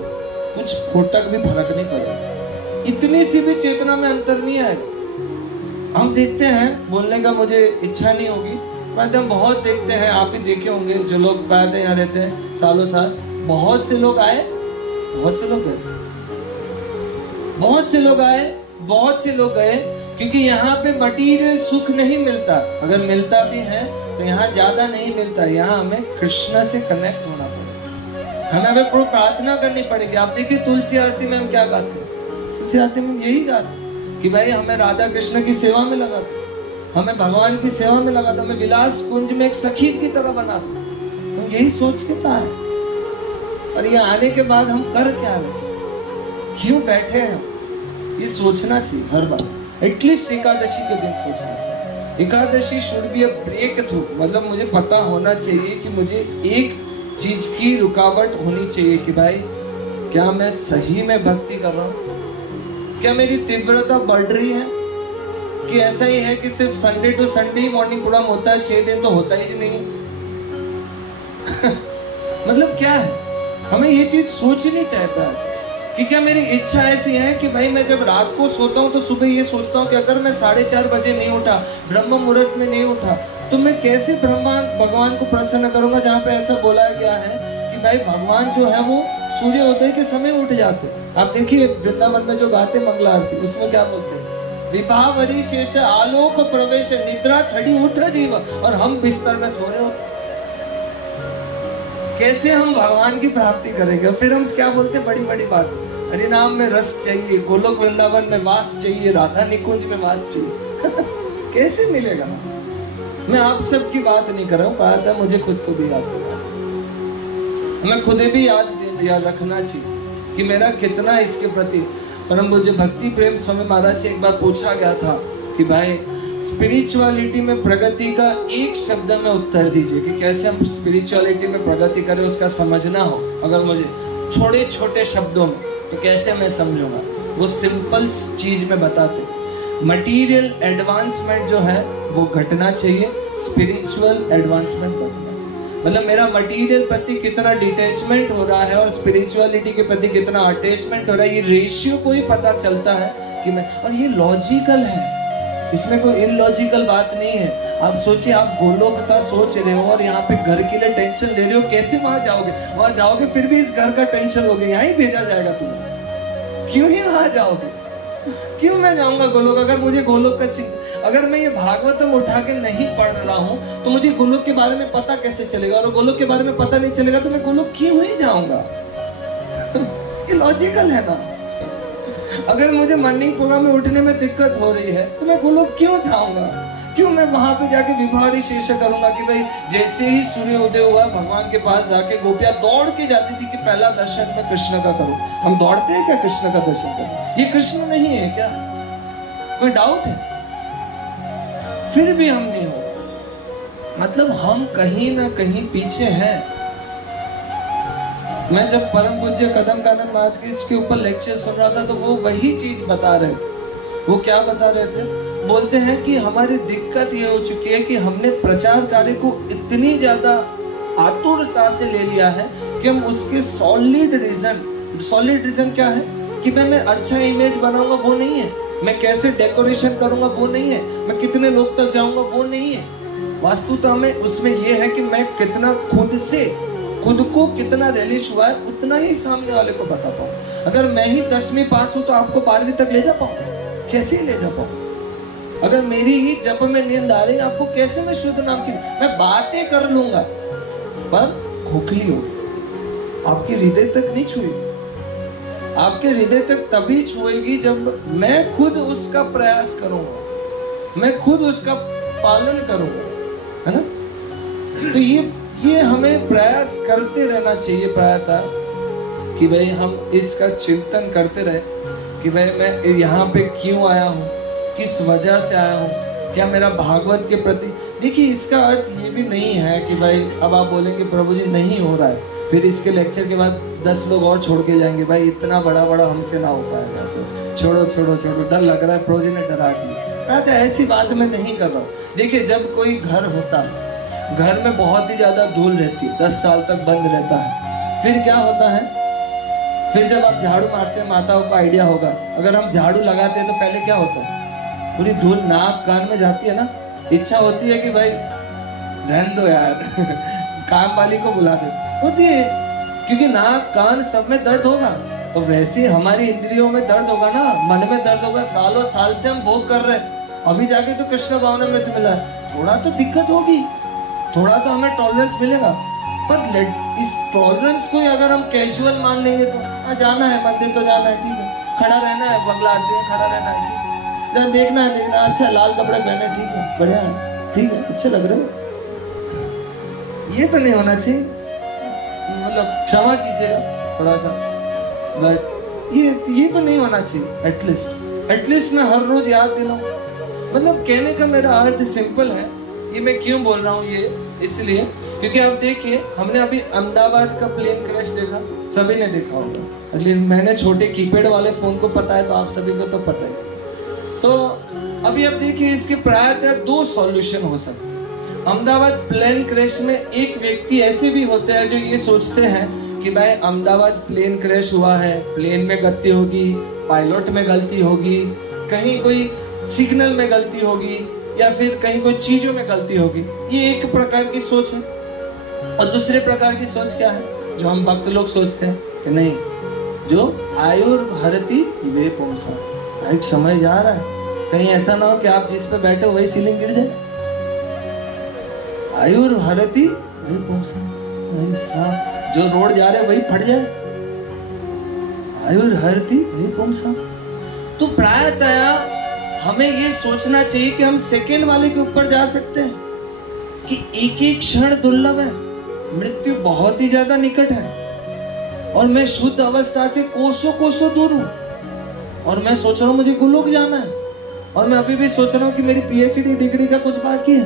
कुछ फुटक भी फर्क नहीं पड़ेगा। इतनी सी भी चेतना में अंतर नहीं आएगा। हम देखते हैं, बोलने का मुझे इच्छा नहीं होगी, हम बहुत देखते हैं, आप ही देखे होंगे, जो लोग पैदल यहाँ रहते हैं सालों साल, बहुत से लोग आए, बहुत से लोग गए। बहुत से लोग आए, बहुत से लोग गए, क्योंकि यहाँ पे मटीरियल सुख नहीं मिलता। अगर मिलता भी है तो यहाँ ज्यादा नहीं मिलता। यहाँ हमें कृष्ण से कनेक्ट होना पड़ेगा, हमें पूरी प्रार्थना करनी पड़ेगी। आप देखिए तुलसी आरती में हम क्या गाते हैं, तुलसी आरती में यही गाते कि भाई हमें राधा कृष्ण की सेवा में लगा दो, हमें भगवान की सेवा में लगा दो, हमें विलास कुंज में एक सखी की तरह बना दो। हम यही सोच के आए, और ये आने के बाद हम कर क्या रहे, क्यों बैठे हैं, ये सोचना चाहिए हर बार। एटलीस्ट एकादशी के दिन सोचना चाहिए। Ekadashi should be a breakthrough, मतलब मुझे पता होना चाहिए कि मुझे एक चीज की रुकावट होनी चाहिए कि भाई क्या मैं सही में भक्ति कर रहा हूँ, क्या मेरी तीव्रता बढ़ रही है, कि ऐसा ही है कि सिर्फ संडे टू संडे ही मॉर्निंग प्रोग्राम होता है, 6 दिन तो होता ही नहीं। मतलब क्या है, हमें ये चीज सोचनी चाहिए कि क्या मेरी इच्छा ऐसी है कि भाई मैं जब रात को सोता हूँ तो सुबह ये सोचता हूँ कि अगर मैं 4:30 बजे नहीं उठा, ब्रह्म मुहूर्त में नहीं उठा, तो मैं कैसे भगवान को प्रसन्न करूंगा। जहाँ पे ऐसा बोला गया है कि भाई भगवान जो है वो सूर्योदय के समय उठ जाते। आप देखिए वृंदावन में जो गाते मंगला आरती, उसमें क्या बोलते हैं, विभावरी शेष आलोक प्रवेश निद्रा छड़ी उठ जीव, और हम बिस्तर में सो रहे हो। कैसे हम भगवान की प्राप्ति करेंगे। फिर हम क्या बोलते हैं, बड़ी बड़ी बात, हरि नाम में रस चाहिए, गोलोक वृंदावन में वास चाहिए, राधा निकुंज में वास चाहिए। कैसे मिलेगा। मैं आप सब की बात नहीं कर रहा हूँ, कहा था मुझे खुद को भी याद होगा, हमें खुद भी याद रखना चाहिए कि मेरा कितना इसके प्रति। परम पूज्य भक्ति प्रेम स्वामी महाराज से एक बार पूछा गया था कि भाई स्पिरिचुअलिटी में प्रगति का एक शब्द में उत्तर दीजिए कि कैसे हम स्पिरिचुअलिटी में प्रगति करें, उसका समझना हो अगर मुझे छोटे छोटे शब्दों में, तो कैसे मैं समझूंगा। वो सिंपल चीज में बताते, मटेरियल एडवांसमेंट जो है वो घटना चाहिए, स्पिरिचुअल एडवांसमेंट घटना चाहिए। मतलब मेरा मटेरियल प्रति कितना डिटैचमेंट हो रहा है और स्पिरिचुअलिटी के प्रति कितना अटैचमेंट हो रहा है, ये रेशियो को ही पता चलता है कि मैं, और ये लॉजिकल है, इसमें कोई इलॉजिकल बात नहीं है। आप सोचिए, आप गोलोक का सोच रहे हो और यहाँ पे घर के लिए टेंशन ले रहे हो, कैसे वहां जाओगे। वहां जाओगे फिर भी इस घर का टेंशन लोगे, यहाँ ही भेजा जाएगा तुम्हें, क्यों ही वहां जाओगे, क्यों मैं जाऊंगा गोलोक। अगर मुझे गोलोक का अगर मैं ये भागवतम उठा के नहीं पढ़ रहा हूँ तो मुझे गोलोक के बारे में पता कैसे चलेगा, और गोलोक के बारे में पता नहीं चलेगा तो मैं गोलोक क्यों ही जाऊंगा। ये लॉजिकल है ना। अगर मुझे मॉर्निंग प्रोग्राम में उठने में दिक्कत हो रही है तो मैं गोलोक क्यों जाऊंगा, क्यों मैं वहां पे जाके विभावरी शेष करूंगा कि भाई जैसे ही सूर्य उदय हुआ भगवान के पास जाके गोपियां दौड़ के जाती थी कि पहला दर्शन मैं कृष्ण का करूं। हम दौड़ते हैं क्या कृष्ण का दर्शन करने? ये कृष्ण नहीं है क्या? कोई डाउट है? फिर भी हम नहीं हो, मतलब हम कहीं ना कहीं पीछे हैं। मैं जब परम पूज्य कदम कानन महाराज की इसके ऊपर लेक्चर सुन रहा था तो वो वही चीज बता रहे थे। वो क्या बता रहे थे, बोलते हैं कि हमारी दिक्कत ये हो चुकी है कि हमने प्रचार कार्य को इतनी ज्यादा आतुरता से ले लिया है कि हम उसके सॉलिड रीजन क्या है कि मैं अच्छा इमेज बनाऊंगा वो नहीं है, मैं कैसे डेकोरेशन करूंगा वो नहीं है, मैं कितने लोग तक जाऊंगा वो नहीं है। वास्तुतः हमें उसमें ये है कि मैं कितना खुद को कितना रिलीज हुआ है उतना ही सामने वाले को बता पाऊं। अगर मैं ही 10वीं पास हूं तो आपको 12वीं तक ले जा पाऊंगा? कैसे ले जा पाऊंगा? अगर मेरी ही जप में नींद आ रही आपको कैसे मैं शुद्ध नाम की, मैं बातें कर लूंगा पर खोखली हो, आपके हृदय तक नहीं छुई। आपके हृदय तक तभी छुएगी जब मैं खुद उसका प्रयास करूंगा, मैं खुद उसका पालन करूंगा, है ना। तो ये हमें प्रयास करते रहना चाहिए प्रायतः कि भाई हम इसका चिंतन करते रहे कि भाई मैं यहाँ पे क्यों आया हूँ, किस वजह से आया हूँ, क्या मेरा भागवत के प्रति। देखिए इसका अर्थ ये भी नहीं है कि भाई अब आप बोलेंगे प्रभु जी नहीं हो रहा है, फिर इसके लेक्चर के बाद 10 लोग और छोड़ के जाएंगे, भाई इतना बड़ा हमसे ना हो पाएगा, तो छोड़ो, डर लग रहा है, प्रभु जी ने डरा दिया। ऐसी बात मैं नहीं कर रहा हूँ। देखिए जब कोई घर होता है, घर में बहुत ही ज्यादा धूल रहती है, 10 साल तक बंद रहता है, फिर क्या होता है, फिर जब आप झाड़ू मारते हैं, माताओं को आइडिया होगा, अगर हम झाड़ू लगाते हैं तो पहले क्या होता है, पूरी धूल नाक कान में जाती है ना, इच्छा होती है कि भाई रहने दो यार काम वाली को बुला दे, होती है, क्योंकि नाक कान सब में दर्द होगा, तो वैसे ही हमारी इंद्रियों में दर्द होगा ना, मन में दर्द होगा, सालों साल से हम भोग कर रहे हैं, अभी जाके तो कृष्ण भावनामृत मिला है, थोड़ा तो दिक्कत होगी, थोड़ा तो हमें टॉलरेंस मिलेगा। पर इस टॉलरेंस को अगर हम कैजुअल मान लेंगे तो जाना है मंदिर तो जाना है, ठीक है, खड़ा रहना है बंगला आरती में खड़ा रहना है, ठीक है, देखना है, अच्छा लाल कपड़े पहने, ठीक है, बढ़िया है, ठीक है, अच्छे लग रहे हो, ये तो नहीं होना चाहिए। मतलब क्षमा कीजिएगा थोड़ा सा, बट ये तो नहीं होना चाहिए। एटलीस्ट मैं हर रोज याद दिलाऊं। मतलब कहने का मेरा अर्थ सिंपल है। ये मैं क्यों बोल रहा हूँ, ये इसलिए क्योंकि आप देखिए, हमने अभी अहमदाबाद का प्लेन क्रैश देखा, सभी ने देखा होगा। अगले मैंने छोटे कीपैड वाले फोन को पता है, तो आप सभी को तो पता है। तो अभी आप देखिए, इसके प्रायः 2 सॉल्यूशन हो सकते हैं। अहमदाबाद प्लेन क्रैश में एक व्यक्ति ऐसे भी होते हैं जो ये सोचते हैं कि भाई अहमदाबाद प्लेन क्रैश हुआ है, प्लेन में गलती होगी, पायलट में गलती होगी, कहीं कोई सिग्नल में गलती होगी, या फिर कहीं कोई चीजों में गलती होगी। ये एक प्रकार की सोच है। और दूसरे प्रकार की सोच क्या है, जो हम भक्त लोग सोचते हैं कि नहीं, जो आयुर्हरति वे पुंसा, एक समय जा रहा है, कहीं ऐसा ना हो कि आप जिस पे बैठे हो वही सीलिंग गिर जाए। आयुर्हरति वे पुंसा, जो रोड जा रहे वही फट जाए। आयुर्हरति वे पुंसा। तो प्रायतः हमें ये सोचना चाहिए कि हम सेकंड वाले के ऊपर जा सकते हैं, कि एक एक क्षण दुर्लभ है, मृत्यु बहुत ही ज्यादा निकट है, और मैं शुद्ध अवस्था से कोसों कोसों दूर हूं, और मैं सोच रहा हूं मुझे गोलोक जाना है, और मैं अभी भी सोच रहा हूं कि मेरी पीएचडी डिग्री का कुछ बाकी है,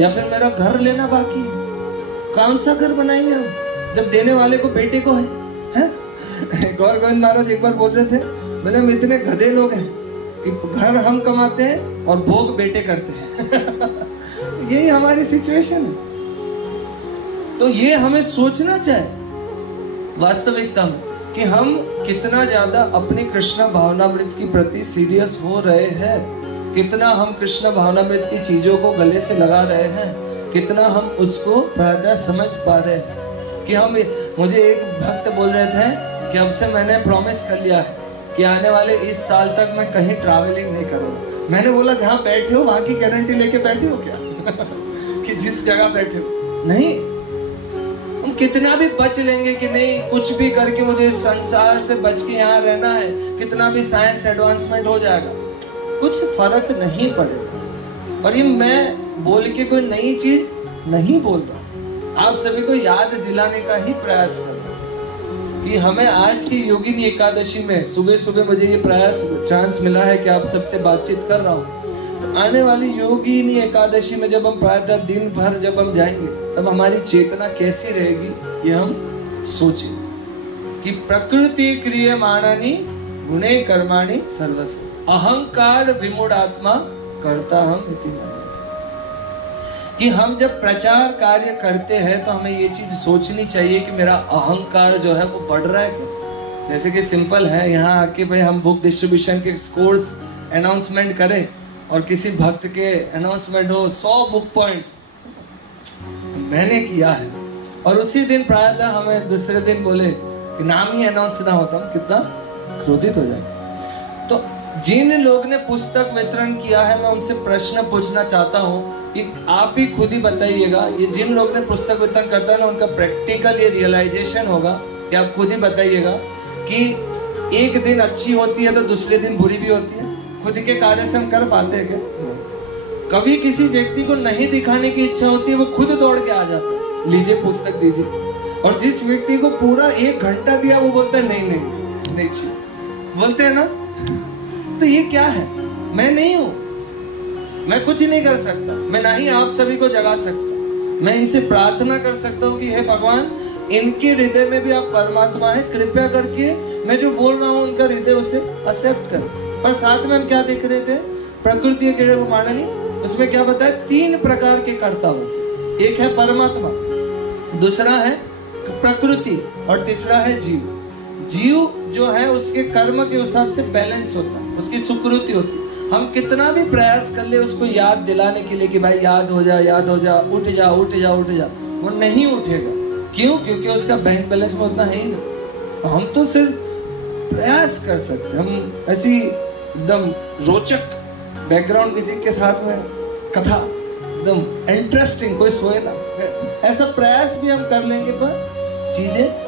या फिर मेरा घर लेना बाकी है। कौन सा घर बनाएंगे हम, जब देने वाले को बेटे को है? गौर गोविंद महाराज एक बार बोल रहे थे, बोले हम इतने गधे लोग हैं कि घर हम कमाते हैं और भोग बेटे करते हैं। यही हमारी सिचुएशन है। तो ये हमें सोचना चाहिए वास्तविकता में कि हम कितना ज्यादा अपनी कृष्ण भावनामृत की प्रति सीरियस हो रहे हैं, कितना हम कृष्ण भावनामृत की चीजों को गले से लगा रहे हैं, कितना हम उसको प्रायः समझ पा रहे हैं। कि हम, मुझे एक भक्त बोल रहे थे कि अब से मैंने प्रॉमिस कर लिया है कि आने वाले इस साल तक मैं कहीं ट्रैवलिंग नहीं करूंगा। मैंने बोला जहां बैठे हो वहां की गारंटी लेके बैठे हो क्या? कि जिस जगह बैठे हो, नहीं, हम कितना भी बच लेंगे कि नहीं, कुछ भी करके मुझे इस संसार से बच के यहाँ रहना है, कितना भी साइंस एडवांसमेंट हो जाएगा, कुछ फर्क नहीं पड़ेगा। और ये मैं बोल के कोई नई चीज नहीं बोल रहा, आप सभी को याद दिलाने का ही प्रयास कर रहा हूं कि हमें आज की योगिनी एकादशी में सुबह सुबह मुझे ये प्रयास चांस मिला है कि आप सबसे बातचीत कर रहा हूँ। तो आने वाली योगिनी एकादशी में जब हम प्रातः दिन भर जब हम जाएंगे, तब हमारी चेतना कैसी रहेगी ये हम सोचें कि प्रकृति क्रियमाणानि गुणे कर्माणि सर्वस्व अहंकार विमूढ़ात्मा करता हम इति मन्यते। कि हम जब प्रचार कार्य करते हैं तो हमें ये चीज सोचनी चाहिए कि मेरा अहंकार जो है वो बढ़ रहा है क्या? जैसे कि सिंपल है, यहाँ आके भाई हम बुक डिस्ट्रीब्यूशन के कोर्स अनाउंसमेंट करें और किसी भक्त के अनाउंसमेंट हो 100 बुक पॉइंट्स मैंने किया है, और उसी दिन प्रायः हमें दूसरे दिन बोले कि नाम ही अनाउंस ना होता, हम कितना क्रोधित हो जाए। तो जिन लोग ने पुस्तक वितरण किया है, मैं उनसे प्रश्न पूछना चाहता हूँ कि आप ही खुद ही बताइएगा, ये जिन लोग ने पुस्तक वितरण करता है ना, उनका प्रैक्टिकल ये रियलाइजेशन होगा कि आप खुद ही बताइएगा कि एक दिन अच्छी होती है तो दूसरे दिन बुरी भी होती है। खुद के कार्य से हम कर पाते हैं क्या? कभी किसी व्यक्ति को नहीं दिखाने की इच्छा होती है, वो खुद दौड़ के आ जाता है, लीजिए पुस्तक दीजिए। और जिस व्यक्ति को पूरा 1 घंटा दिया, वो बोलता है नहीं नहीं नहीं चाहिए, बोलते हैं ना। तो ये क्या है? मैं नहीं हूं, मैं कुछ ही नहीं कर सकता, मैं ना ही आप सभी को जगा सकता। मैं इनसे प्रार्थना कर सकता हूँ कि हे भगवान, इनके हृदय में भी आप परमात्मा है, कृपया करके मैं जो बोल रहा हूँ उनका हृदय उसे एक्सेप्ट कर। पर साथ में हम क्या देख रहे थे, प्रकृति के माननी, उसमें क्या बताया, 3 प्रकार के कर्ता होते। एक है परमात्मा, दूसरा है प्रकृति, और तीसरा है जीव। जीव जो है उसके कर्म के हिसाब से बैलेंस होता है, उसकी सुकृति होती है। हम कितना भी प्रयास कर ले उसको याद दिलाने के लिए कि भाई याद हो जा, याद हो जा, उठ जा उठ जा उठ जा, वो नहीं उठेगा। क्यों? क्योंकि उसका बैंक बैलेंस में उतना है ही नहीं। हम तो सिर्फ प्रयास कर सकते। हम ऐसी एकदम रोचक बैकग्राउंड म्यूजिक के साथ में कथा एकदम इंटरेस्टिंग, कोई सोए ना, ऐसा प्रयास भी हम कर लेंगे पर चीजें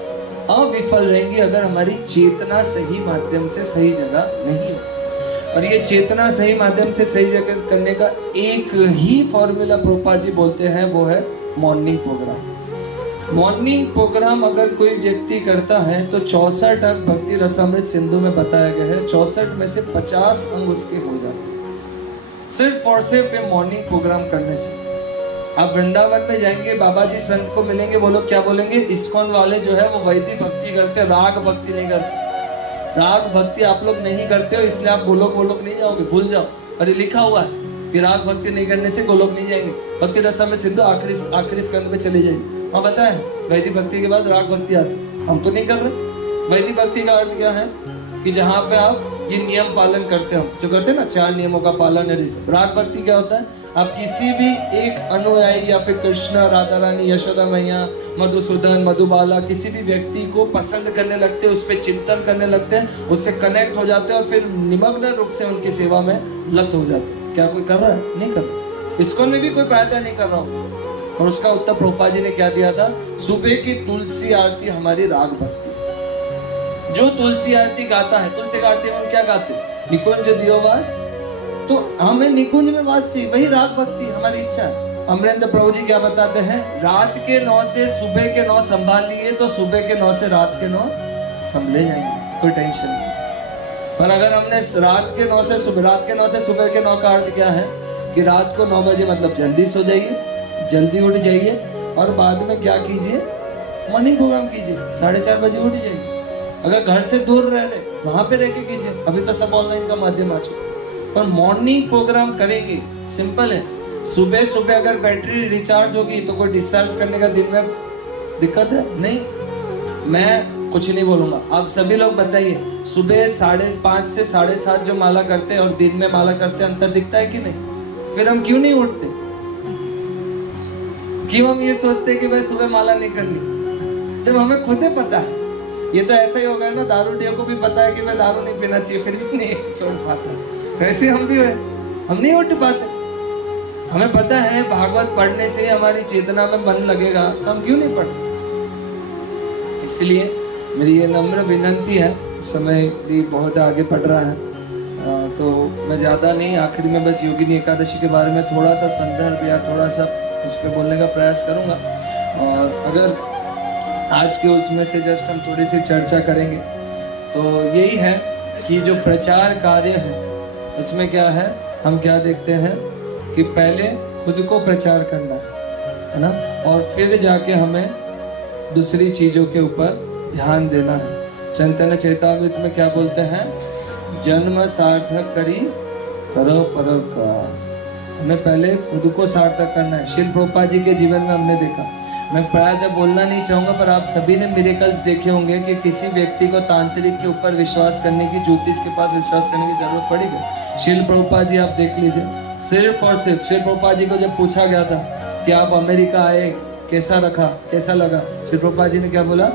अविफल रहेंगी अगर हमारी चेतना सही माध्यम से सही जगह नहीं हो। और ये चेतना सही माध्यम से सही जगह करने का एक ही फॉर्मूला प्रभुपाद जी बोलते हैं, वो है मॉर्निंग प्रोग्राम। मॉर्निंग प्रोग्राम अगर कोई व्यक्ति करता है तो 64 अंग भक्ति रसामृत सिंधु में बताया गया है, 64 में से 50 अंग उसके हो जाते हैं सिर्फ और सिर्फ ये मॉर्निंग प्रोग्राम करने से। आप वृंदावन में जाएंगे, बाबा जी संत को मिलेंगे, वो लोग क्या बोलेंगे, इस्कॉन वाले जो है वो वैदिक भक्ति करते, राग भक्ति नहीं करते। राग भक्ति आप लोग नहीं करते हो इसलिए आप गोलोक नहीं जाओगे, भूल जाओ। और ये लिखा हुआ है कि राग भक्ति नहीं करने से गोलोक नहीं जाएंगे। भक्ति रसामृत सिंधु आखिरी स्कंद में चले जाएंगे। हाँ पता है, वैदिक भक्ति के बाद राग भक्ति आती, हम तो नहीं कर रहे। वैदिक भक्ति का अर्थ क्या है कि जहाँ पे आप ये नियम पालन करते हो, जो करते हैं ना 4 नियमों का पालन है। राग भक्ति क्या होता है, आप किसी भी एक अनुयायी या फिर कृष्ण, राधा रानी, यशोदा मैया, मधुसूदन, मधुबाला, किसी भी व्यक्ति को पसंद करने लगते हैं, उस पर चिंतन करने लगते हैं, उससे कनेक्ट हो जाते हैं और फिर निमग्न रूप से उनकी सेवा में लत हो जाते हैं। क्या कोई कर रहा है? नहीं कर रहा। इसको में भी कोई फायदा नहीं कर रहा हूँ। और उसका उत्तर प्रभुपाद जी ने क्या दिया था, सुबह की तुलसी आरती हमारी राग भक्ति। जो तुलसी आरती गाता है, तुलसी आरती में क्या गाते, निकुंज दियोवास, तो हमें निकुंज में वास चाहिए, वही राग भक्ति हमारी इच्छा है। अमरेंद्र प्रभु जी क्या बताते हैं, रात के 9 से सुबह के 9 संभाल लिए तो सुबह के 9 से रात के 9 संभले जाएंगे, कोई टेंशन नहीं। पर अगर हमने रात के 9 से सुबह के 9 का अर्थ क्या है कि रात को 9 बजे मतलब जल्दी सो जाइए, जल्दी उठ जाइए और बाद में क्या कीजिए, मॉर्निंग प्रोग्राम कीजिए, 4:30 बजे उठ जाइए। अगर घर से दूर रह रहे वहां पे रह के कीजिए, अभी तो सब ऑनलाइन का माध्यम आ चुका, पर मॉर्निंग प्रोग्राम करेंगे। सिंपल है, सुबह सुबह अगर बैटरी रिचार्ज होगी तो कोई डिस्चार्ज करने का दिन में दिक्कत है नहीं। मैं कुछ नहीं बोलूंगा, आप सभी लोग बताइए, सुबह 5:30 से 7:30 जो माला करते हैं और दिन में माला करते हैं, अंतर दिखता है कि नहीं? फिर हम क्यों नहीं उठते? क्यों हम ये सोचते हैं कि भाई सुबह माला नहीं करनी, जब हमें खुद ही पता है। ये तो ऐसा ही हो गया ना, दारू डियो को भी पता है कि मैं दारू नहीं पीना चाहिए, फिर भी नहीं छोड़ पाता। वैसे हम भी हुए, हम नहीं उठ पाते। हमें पता है भागवत पढ़ने से हमारी चेतना में मन लगेगा, तो हम क्यों नहीं पढ़ते? इसलिए मेरी ये नम्र विनंती है, समय भी बहुत आगे बढ़ रहा है, तो मैं ज्यादा नहीं, आखिरी में बस योगिनी एकादशी के बारे में थोड़ा सा संदर्भ या थोड़ा सा उस पर बोलने का प्रयास करूंगा। और अगर आज के उसमें से जस्ट हम थोड़ी सी चर्चा करेंगे तो यही है कि जो प्रचार कार्य है उसमें क्या है, हम क्या देखते हैं कि पहले खुद को प्रचार करना है ना, और फिर जाके हमें दूसरी चीजों के ऊपर ध्यान देना है। चैतन्य चैतामृत में क्या बोलते हैं, जन्म सार्थक करी करो परोपकार। हमें पहले खुद को सार्थक करना है। श्रील प्रभुपाद जी के जीवन में हमने देखा, मैं प्रायः बोलना नहीं चाहूंगा पर आप सभी ने मिरेकल्स देखे होंगे कि किसी व्यक्ति को तांत्रिक के ऊपर विश्वास करने की, ज्योतिष के पास विश्वास करने की जरूरत पड़ी है। श्रील प्रभुपाद जी आप देख लीजिए, सिर्फ और सिर्फ श्रील प्रभुपाद जी को जब पूछा गया था कि आप अमेरिका आए, कैसा रखा, कैसा लगा, श्रील प्रभुपाद जी ने क्या बोला,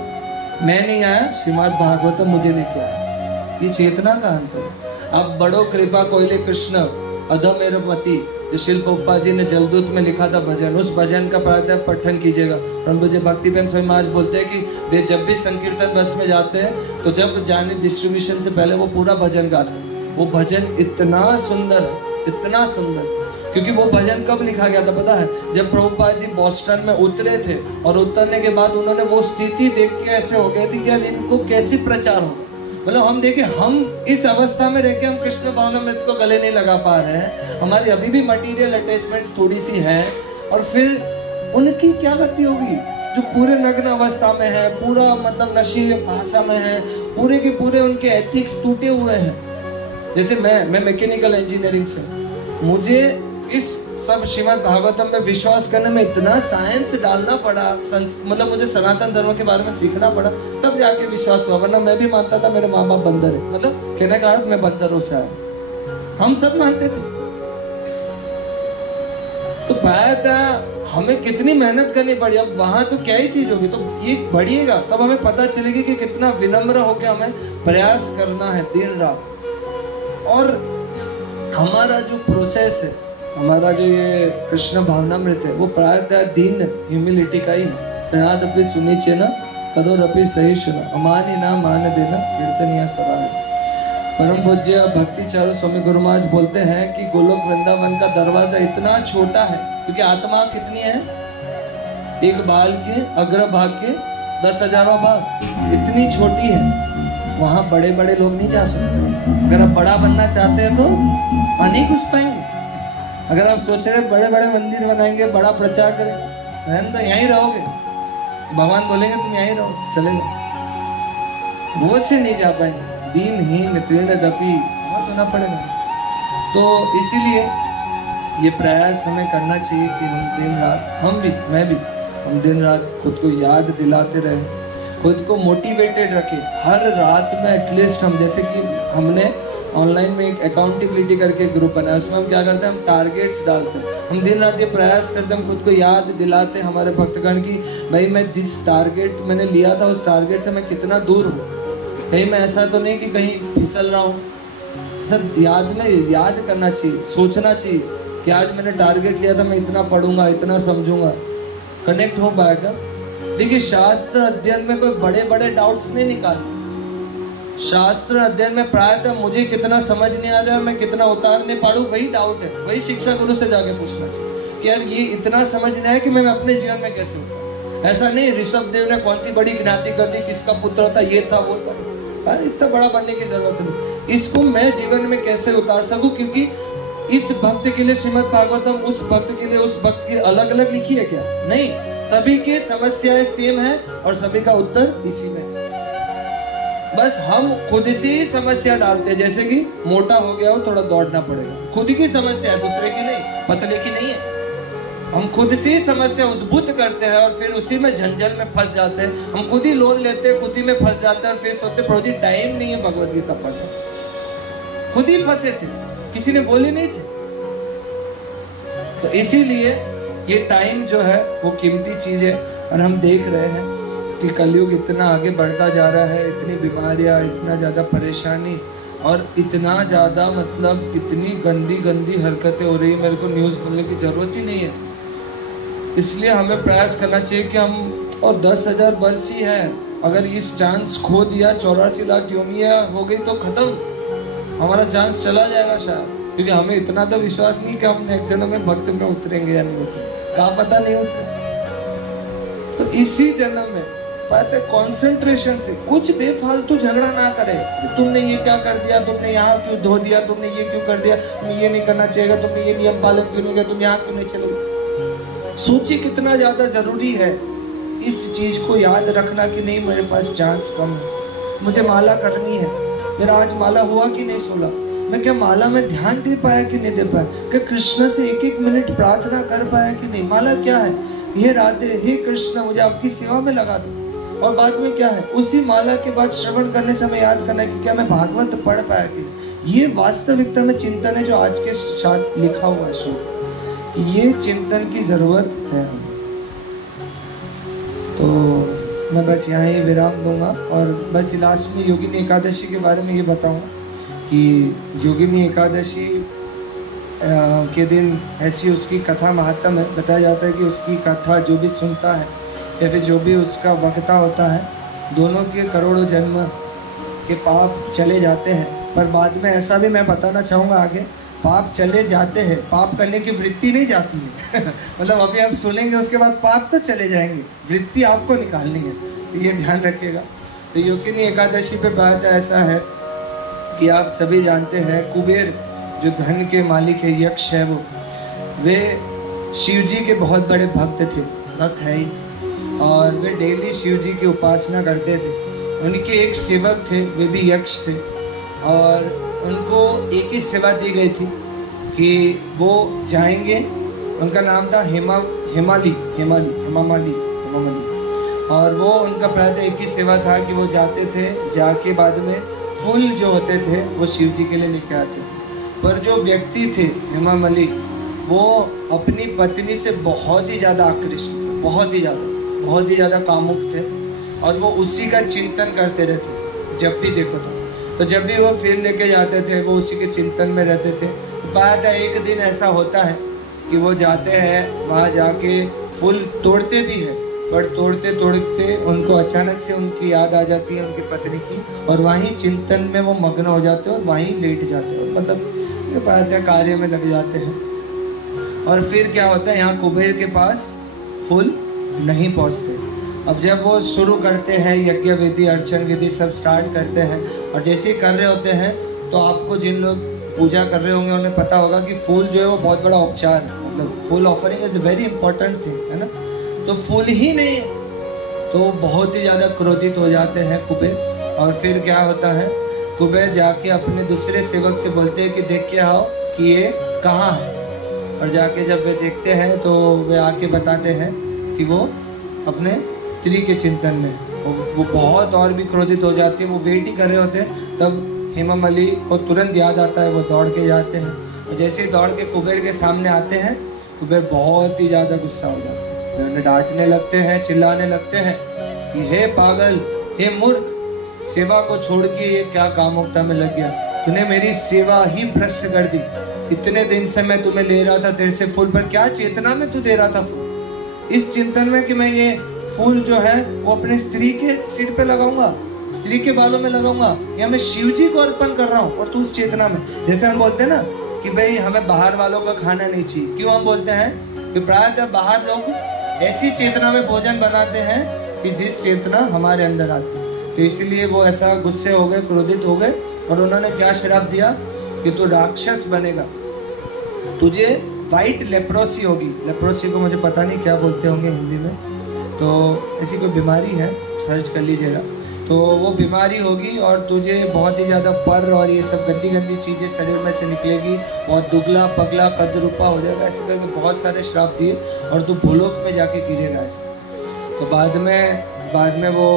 मैं नहीं आया, श्रीमद् भागवतम मुझे लेके आया। ये चेतना का अंतर है। अब बड़ो कृपा कोयले कृष्ण अधम एरमती, जो श्रील प्रभुपाद जी ने जलदूत में लिखा था भजन, उस भजन का प्रातः पठन कीजिएगा। परंतु जो भक्ति प्रेम स्वामी महाराज बोलते हैं कि वे जब भी संकीर्तन बस में जाते हैं तो जब जाने डिस्ट्रीब्यूशन से पहले वो पूरा भजन गाते हैं। वो भजन इतना सुंदर है, इतना सुंदर, क्योंकि वो भजन कब लिखा गया था पता है, जब प्रभुपाद जी बॉस्टन में उतरे थे और उतरने के बाद उन्होंने वो स्थिति देख के ऐसे हो गए थे कि यार इनको कैसे प्रचार होगा। मतलब हम देखें, हम इस अवस्था में रह के हम कृष्ण भावनामृत को गले नहीं लगा पा रहे हैं, हमारी अभी भी मटेरियल अटैचमेंट्स थोड़ी सी है, और फिर उनकी क्या गति होगी जो पूरे नग्न अवस्था में है, पूरा मतलब नशीले भाषा में है, पूरे के पूरे उनके एथिक्स टूटे हुए हैं। जैसे मैं मैकेनिकल इंजीनियरिंग से, मुझे इस सब श्रीमद् भागवतम में विश्वास करने में इतना साइंस डालना पड़ा, मतलब मुझे सनातन धर्म के बारे में सीखना पड़ा, तब जाके विश्वास हुआ। वरना मैं भी मानता था मेरे माँ बाप बंदर है, मतलब कहने का अर्थ मैं बंदरों से आया, हम सब मानते थे। तो प्रायतः हमें कितनी मेहनत करनी पड़ी, अब वहां तो क्या ही चीज होगी, तो ये बढ़िएगा तब हमें पता चलेगी कि कितना विनम्र होकर हमें प्रयास करना है दिन रात। और हमारा जो प्रोसेस है, हमारा जो ये कृष्ण भावनामृत है, वो प्रायतः दीन ह्यूमिलिटी का ही है। प्रणाद अपनी सुनी चेना करो रपी सही सुना, अमानी ना मान देना कीर्तनिया सभा है। परम पूज्य भक्ति चारू स्वामी गुरु महाराज बोलते हैं कि गोलोक वृंदावन का दरवाजा इतना छोटा है क्योंकि आत्मा कितनी है, एक बाल के अग्र भाग के 10,000 भाग, इतनी छोटी है, वहां बड़े बड़े लोग नहीं जा सकते। अगर आप बड़ा बनना चाहते हैं तो नहीं घुस पाएंगे। अगर आप सोच रहे बड़े बड़े मंदिर बनाएंगे, बड़ा प्रचार करेंगे, तो यहीं रहोगे, भगवान बोलेंगे तुम यहीं रहो, चलेगा, वो से नहीं जा पाएंगे। दीनहीन तृणदपि होना पड़ेगा। तो इसीलिए ये प्रयास हमें करना चाहिए कि हम दिन रात, हम भी, मैं भी, हम दिन रात खुद को याद दिलाते रहे, खुद को मोटिवेटेड रखें। हर रात में एटलीस्ट हम, जैसे कि हमने ऑनलाइन में एक अकाउंटेबिलिटी करके ग्रुप बनाया, उसमें हम क्या करते हैं, हम टारगेट्स डालते हैं, हम दिन रात ये प्रयास करते हैं, हम खुद को याद दिलाते हैं हमारे भक्तगण की भाई मैं जिस टारगेट मैंने लिया था उस टारगेट से मैं कितना दूर हूँ, कहीं मैं ऐसा तो नहीं कि कहीं फिसल रहा हूँ। सर याद करना चाहिए, सोचना चाहिए कि आज मैंने टारगेट लिया था, मैं इतना पढ़ूंगा, इतना समझूंगा, कनेक्ट हो पाएगा। देखिए शास्त्र अध्ययन में कोई बड़े बड़े डाउट्स नहीं निकाले। शास्त्र अध्ययन में प्रायतः मुझे कितना समझ नहीं आ रहा है, मैं कितना उतार नहीं पाड़ू, वही डाउट है। वही शिक्षा गुरु से जाके पूछना चाहिए कि यार ये इतना समझ नहीं आया कि मैं अपने जीवन में कैसे उतारूं। ऐसा नहीं ऋषभ देव ने कौन सी बड़ी ज्ञाति कर दी, किसका पुत्र था, ये था वो था, अरे इतना बड़ा बनने की जरूरत नहीं। इसको मैं जीवन में कैसे उतार सकूं, क्योंकि इस भक्त के लिए श्रीमद् भागवतम, उस भक्त के लिए उस भक्त की अलग अलग लिखी है क्या? नहीं, सभी की समस्याएं सेम है और सभी का उत्तर इसी में है। बस हम खुद से ही समस्या डालते हैं, जैसे कि मोटा हो गया हो थोड़ा दौड़ना पड़ेगा, खुद की समस्या है, दूसरे की नहीं, पतले की नहीं है। हम खुद से ही समस्या उद्भूत करते हैं और फिर उसी में झंझल में फंस जाते हैं। हम खुद ही लोन लेते हैं, खुद ही में फंस जाते हैं और फिर सोचते प्रभु जी टाइम नहीं है भगवत गीता पढ़ने, खुद ही फंसे थे, किसी ने बोले नहीं थे। तो इसीलिए ये टाइम जो है वो कीमती चीज है। और हम देख रहे हैं कि कलयुग इतना आगे बढ़ता जा रहा है, इतनी बीमारियां, इतना ज्यादा परेशानी और इतना ज्यादा मतलब इतनी गंदी गंदी हरकतें हो रही है, मेरे को न्यूज बोलने की जरूरत ही नहीं है। इसलिए हमें प्रयास करना चाहिए कि हम, और 10,000 वर्ष ही है, अगर इस चांस खो दिया, 84 लाख योनियां हो गई तो खत्म, हमारा चांस चला जाएगा शायद। क्योंकि हमें इतना तो विश्वास नहीं कि हम नेक्स्ट जन्म में भक्त में उतरेंगे या नहीं उतरेंगे, क्या पता नहीं उतरे। तो इसी जन्म में बात है कंसंट्रेशन से, कुछ बेफालतू झगड़ा ना करे, तुमने ये क्या कर दिया, तुमने यहाँ क्यों धो दिया, तुमने ये क्यों कर दिया, तुम्हें ये नहीं करना चाहिए, तुमने ये नियम पालन क्यों नहीं किया, तुम यहाँ क्यों नहीं चले। सोचिए कितना ज्यादा जरूरी है इस चीज को याद रखना कि नहीं मेरे पास चांस कम है, मुझे माला करनी है, मेरा आज माला हुआ कि नहीं 16, मैं क्या माला में ध्यान दे पाया कि नहीं दे पाया, क्या कृष्ण से एक एक मिनट प्रार्थना कर पाया कि नहीं। माला क्या है, हे राधे, हे कृष्ण मुझे आपकी सेवा में लगा दो। और बाद में क्या है, उसी माला के बाद श्रवण करने से हमें याद करना है कि क्या मैं भागवत पढ़ पाया कि। ये वास्तविकता में चिंतन है जो आज के साथ लिखा हुआ है श्लोक, ये चिंतन की जरूरत है। तो मैं बस यहाँ ही विराम दूंगा और बस लास्ट में योगिनी एकादशी के बारे में ये बताऊंगा कि योगिनी एकादशी के दिन ऐसी उसकी कथा महात्म है। बताया जाता है कि उसकी कथा जो भी सुनता है या फिर जो भी उसका वक्ता होता है, दोनों के करोड़ों जन्म के पाप चले जाते हैं। पर बाद में ऐसा भी मैं बताना चाहूँगा आगे, पाप चले जाते हैं, पाप करने की वृत्ति नहीं जाती है मतलब अभी आप सुनेंगे उसके बाद पाप तो चले जाएंगे, वृत्ति आपको निकालनी है, तो ये ध्यान रखिएगा। तो योगिनी एकादशी पे बात ऐसा है कि आप सभी जानते हैं कुबेर जो धन के मालिक है, यक्ष है, वे शिव जी के बहुत बड़े भक्त थे, भक्त है ही, और वे डेली शिव जी की उपासना करते थे। उनके एक सेवक थे, वे भी यक्ष थे, और उनको एक ही सेवा दी गई थी कि वो जाएंगे, उनका नाम था हेमाली, और वो उनका प्रायः एक ही सेवा था कि वो जाते थे, जाके बाद में फूल जो होते थे वो शिव जी के लिए लेके आते थे। पर जो व्यक्ति थे हेमामली, वो अपनी पत्नी से बहुत ही ज़्यादा आकृष्ट थे, बहुत ही ज़्यादा कामुक थे, और वो उसी का चिंतन करते रहते जब भी देखो तो जब भी वो फिर लेके जाते थे वो उसी के चिंतन में रहते थे। बाद एक दिन ऐसा होता है कि वो जाते हैं वहाँ जाके फूल तोड़ते भी हैं, पर तोड़ते तोड़ते उनको अचानक से उनकी याद आ जाती है उनकी पत्नी की, और वहीं चिंतन में वो मग्न हो जाते हैं और वहीं लेट जाते हैं, मतलब ये बात है कार्य में लग जाते हैं। और फिर क्या होता है, यहाँ कुबेर के पास फूल नहीं पहुँचते। अब जब वो शुरू करते हैं यज्ञ विधि अर्चन विधि सब स्टार्ट करते हैं, और जैसे ही कर रहे होते हैं तो आपको जिन लोग पूजा कर रहे होंगे उन्हें पता होगा कि फूल जो है वो बहुत बड़ा उपचार है, मतलब phool offering is very important thing, है ना। तो फूल ही नहीं, तो बहुत ही ज़्यादा क्रोधित हो जाते हैं कुबेर। और फिर क्या होता है, कुबेर जाके अपने दूसरे सेवक से बोलते हैं कि देख के आओ कि ये कहाँ है। और जाके जब वे देखते हैं तो वे आके बताते हैं कि वो अपने स्त्री के चिंतन में, वो बहुत और भी क्रोधित हो जाती है। वो वेट ही कर रहे होते हैं, तब हेमामली को तुरंत याद आता है, वो दौड़ के जाते हैं। और जैसे ही दौड़ के कुबेर के सामने आते हैं, कुबेर बहुत ही ज़्यादा गुस्सा हो जाता है, उन्हें डांटने लगते हैं, चिल्लाने लगते हैं कि हे पागल, हे मूर्ख, सेवा को छोड़ के ये क्या कामुकता में लग गया, तूने मेरी सेवा ही भ्रष्ट कर दी। इतने दिन से मैं तुम्हें ले रहा था तेरे से फूल, पर क्या चेतना में तू दे रहा था फूल, इस चिंतन में कि मैं ये फूल जो है वो अपने स्त्री के सिर पे लगाऊंगा, स्त्री के बालों में लगाऊंगा, या मैं शिव जी को अर्पण कर रहा हूँ, और तू उस चेतना में। जैसे हम बोलते हैं ना कि भाई हमें बाहर वालों का खाना नहीं चाहिए, क्यों हम बोलते हैं कि प्रायः बाहर लोग ऐसी चेतना में भोजन बनाते हैं कि जिस चेतना हमारे अंदर आती है। तो इसीलिए वो ऐसा गुस्से हो गए, क्रोधित हो गए, और उन्होंने क्या श्राप दिया कि तू राक्षस बनेगा, तुझे वाइट लेप्रोसी होगी। लेप्रोसी को मुझे पता नहीं क्या बोलते होंगे हिंदी में, तो ऐसी कोई बीमारी है, सर्च कर लीजिएगा। तो वो बीमारी होगी और तुझे बहुत ही ज़्यादा पर और ये सब गंदी गंदी चीज़ें शरीर में से निकलेगी, बहुत दुबला पगला कद रूपा हो जाएगा, ऐसे करके बहुत सारे श्राप दिए, और तू भूलोक में जाके गिरेगा ऐसे। तो बाद में वो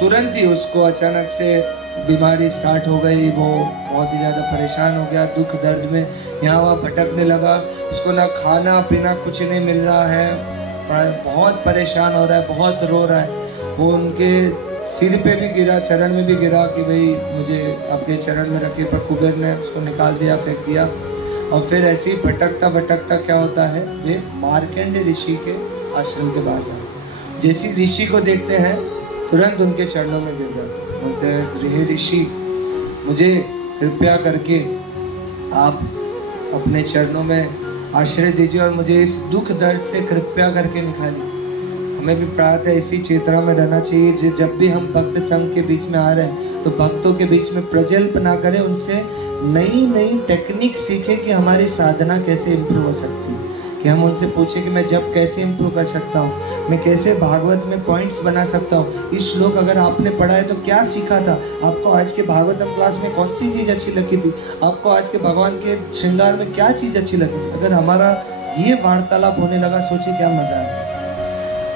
तुरंत ही उसको अचानक से बीमारी स्टार्ट हो गई, वो बहुत ही ज़्यादा परेशान हो गया, दुख दर्द में यहाँ वहाँ भटकने लगा, उसको ना खाना पीना कुछ नहीं मिल रहा है, बहुत परेशान हो रहा है, बहुत रो रहा है। वो उनके सिर पे भी गिरा, चरण में भी गिरा कि भाई मुझे अपने चरण में रखिए, पर कुबेर ने उसको निकाल दिया, फेंक दिया। और फिर ऐसे ही भटकता भटकता क्या होता है, वे मार्कंडेय ऋषि के आश्रम के बाहर जाते हैं। जैसे ऋषि को देखते हैं तुरंत उनके चरणों में गिर जाते हैं, बोलते हैं हे ऋषि, मुझे कृपया करके आप अपने चरणों में आश्रय दीजिए और मुझे इस दुख दर्द से कृपया करके निकालिए। हमें भी प्रार्थना इसी चेतना में रहना चाहिए, जब भी हम भक्त संघ के बीच में आ रहे हैं तो भक्तों के बीच में प्रजल्प ना करें, उनसे नई नई टेक्निक सीखें कि हमारी साधना कैसे इम्प्रूव हो सकती है, कि हम उनसे पूछें कि मैं जब कैसे इम्प्रूव कर सकता हूँ, मैं कैसे भागवत में पॉइंट्स बना सकता हूँ। इस श्लोक अगर आपने पढ़ा है तो क्या सीखा था, आपको आज के भागवतम क्लास में कौन सी चीज़ अच्छी लगी थी, आपको आज के भगवान के श्रृंगार में क्या चीज़ अच्छी लगी थी। अगर हमारा ये वार्तालाप होने लगा, सोचिए क्या मजा है।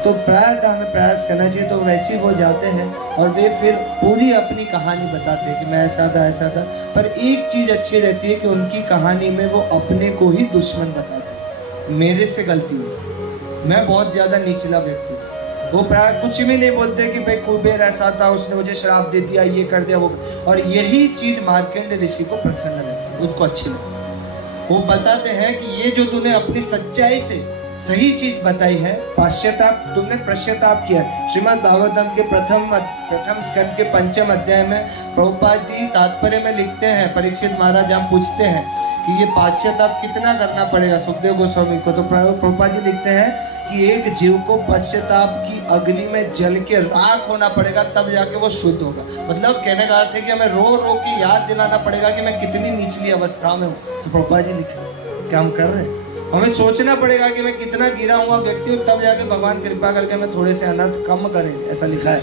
तो प्रायः हमें प्रयास करना चाहिए। तो वैसे वो जाते हैं और वे फिर पूरी अपनी कहानी बताते हैं कि मैं ऐसा था, पर एक चीज़ अच्छी रहती है कि उनकी कहानी में वो अपने को ही दुश्मन बताते हैं, मेरे से गलती हुई, मैं बहुत ज़्यादा निचला व्यक्ति था। वो प्रायः कुछ भी नहीं बोलते कि भाई कुबेर ऐसा था, उसने मुझे श्राप दे दिया, ये कर दिया वो, और यही चीज़ मार्कंडेय ऋषि को प्रसन्न लगती है, उनको अच्छी लगती। वो बताते हैं कि ये जो तूने अपनी सच्चाई से सही चीज बताई है, पश्चाताप, तुमने पश्चाताप किया। श्रीमद् भागवतम के प्रथम स्कंद के 5वें अध्याय में प्रभुपाद जी तात्पर्य में लिखते हैं, परीक्षित महाराज हम पूछते हैं कि ये पश्चाताप कितना करना पड़ेगा सुखदेव गोस्वामी को, तो प्रभुपाद जी लिखते हैं कि एक जीव को पश्चाताप की अग्नि में जल के राख होना पड़ेगा, तब जाके वो शुद्ध होगा। मतलब कहने का अर्थ है कि हमें रो रो के याद दिलाना पड़ेगा कि मैं कितनी निचली अवस्था में हूँ। तो प्रभुपाद जी लिखे क्या हम कर रहे हैं, हमें सोचना पड़ेगा कि मैं कितना गिरा हुआ व्यक्ति हूँ, तब जाके भगवान कृपा करके मैं थोड़े से अनर्थ कम करेंगे, ऐसा लिखा है।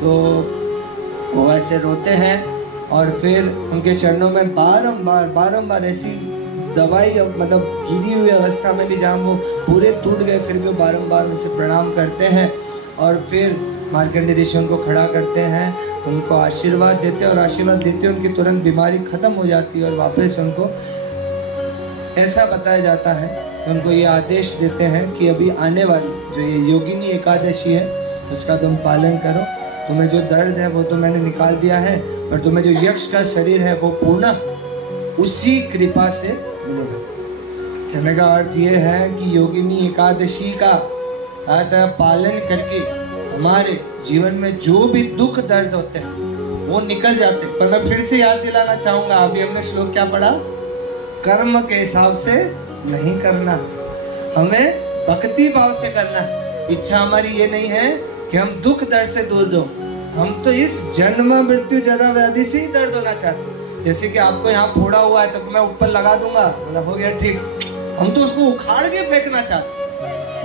तो वो ऐसे रोते हैं और फिर उनके चरणों में बारंबार ऐसी दवाई, मतलब गिरी हुई अवस्था में भी जहाँ वो पूरे टूट गए, फिर भी वो बारंबार उनसे प्रणाम करते हैं। और फिर मार्कंडेय ऋषि उनको खड़ा करते हैं, उनको आशीर्वाद देते हैं, और आशीर्वाद देते उनकी तुरंत बीमारी खत्म हो जाती है और वापस उनको ऐसा बताया जाता है, उनको ये आदेश देते हैं कि अभी आने वाली जो ये योगिनी एकादशी है उसका तुम पालन करो। तुम्हें जो दर्द है वो तो मैंने निकाल दिया है, पर तुम्हें जो यक्ष का शरीर है वो पुनः उसी कृपा से मिलेगा। कहने का अर्थ ये है कि योगिनी एकादशी का पालन करके हमारे जीवन में जो भी दुख दर्द होते हैं वो निकल जाते हैं। पर मैं फिर से याद दिलाना चाहूंगा, अभी हमने श्लोक क्या पढ़ा? कर्म के हिसाब से नहीं करना, हमें भक्ति भाव से करना है। इच्छा हमारी ये नहीं है कि हम दुख दर्द से दूर दो, हम तो इस जन्म मृत्यु जरा व्याधि से ही दर्द होना चाहते हैं। जैसे कि आपको यहाँ फोड़ा हुआ है तो मैं ऊपर लगा दूंगा, मतलब हो गया ठीक, हम तो उसको उखाड़ के फेंकना चाहते हैं।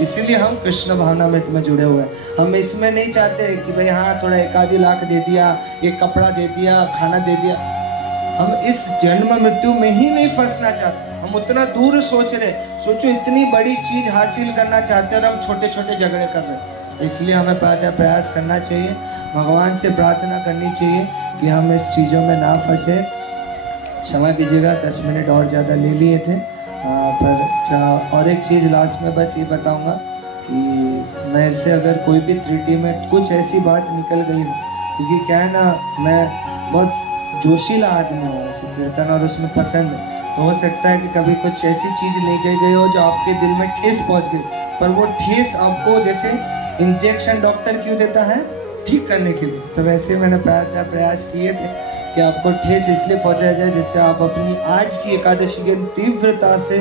इसीलिए हम कृष्ण भावना में जुड़े हुए हैं। हम इसमें नहीं चाहते कि भाई हाँ थोड़ा 1 लाख दे दिया, एक कपड़ा दे दिया, खाना दे दिया। हम इस जन्म मृत्यु में ही नहीं फंसना चाहते। हम उतना दूर सोच रहे, सोचो इतनी बड़ी चीज हासिल करना चाहते हैं और हम छोटे छोटे झगड़े कर रहे हैं। तो इसलिए हमें प्रयास करना चाहिए, भगवान से प्रार्थना करनी चाहिए कि हम इस चीज़ों में ना फंसे। क्षमा कीजिएगा 10 मिनट और ज़्यादा ले लिए थे, पर और एक चीज़ लास्ट में बस ये बताऊंगा कि मेरे से अगर कोई भी त्रुटि में कुछ ऐसी बात निकल गई हो, क्योंकि क्या है ना, मैं बहुत जोशीला आदमी हूँ कीर्तन और उसमें पसंद है, तो हो सकता है कि कभी कुछ ऐसी चीज़ लेके गई हो जो आपके दिल में ठेस पहुँच गई, पर वो ठेस आपको जैसे इंजेक्शन डॉक्टर क्यों देता है? ठीक करने के लिए। तो वैसे मैंने प्रयास किए थे कि आपको ठेस इसलिए पहुंचाया जाए जिससे आप अपनी आज की एकादशी के तीव्रता से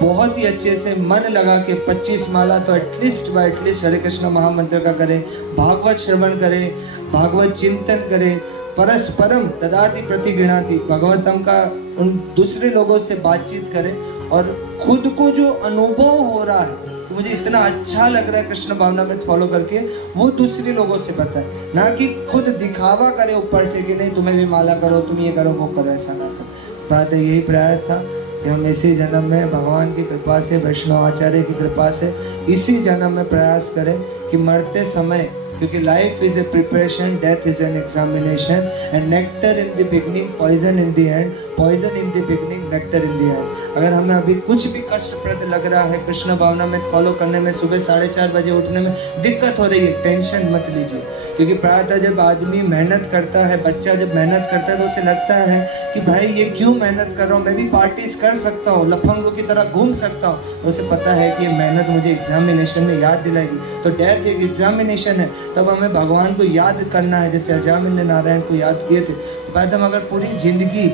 बहुत ही अच्छे से मन लगा के 25 माला तो एटलीस्ट हरे कृष्ण महामंत्र का करें, भागवत श्रवण करें, भागवत चिंतन करें, परस्परम ददाति प्रतिगृणाति, भगवतम का उन दूसरे लोगों से बातचीत करें और खुद को जो अनुभव हो रहा है तो मुझे इतना अच्छा लग रहा है कृष्ण भावना में फॉलो करके, वो दूसरे लोगों से बताए, ना कि खुद दिखावा करे ऊपर से कि नहीं तुम्हें भी माला करो, तुम ये करो वो करो, ऐसा ना करो। बात यही प्रयास था कि हम इसी जन्म में भगवान की कृपा से, वैष्णव आचार्य की कृपा से इसी जन्म में प्रयास करें कि मरते समय, क्योंकि life is a preparation, death is an examination, and nectar in the beginning, poison in the end, poison in the beginning, nectar in the end. अगर हमें अभी कुछ भी कष्टप्रद लग रहा है कृष्ण भावना में फॉलो करने में, सुबह 4:30 बजे उठने में दिक्कत हो रही है, टेंशन मत लीजिए, क्योंकि प्रायतः जब आदमी मेहनत करता है, बच्चा जब मेहनत करता है तो उसे लगता है कि भाई ये क्यों मेहनत कर रहा हूँ, मैं भी पार्टीज कर सकता हूँ, लफंगों की तरह घूम सकता हूँ। उसे पता है कि ये मेहनत मुझे एग्जामिनेशन में याद दिलाएगी। तो डेथ एक एग्जामिनेशन है, तब हमें भगवान को याद करना है, जैसे अजामिल नारायण को याद किए थे। तो हम अगर पूरी जिंदगी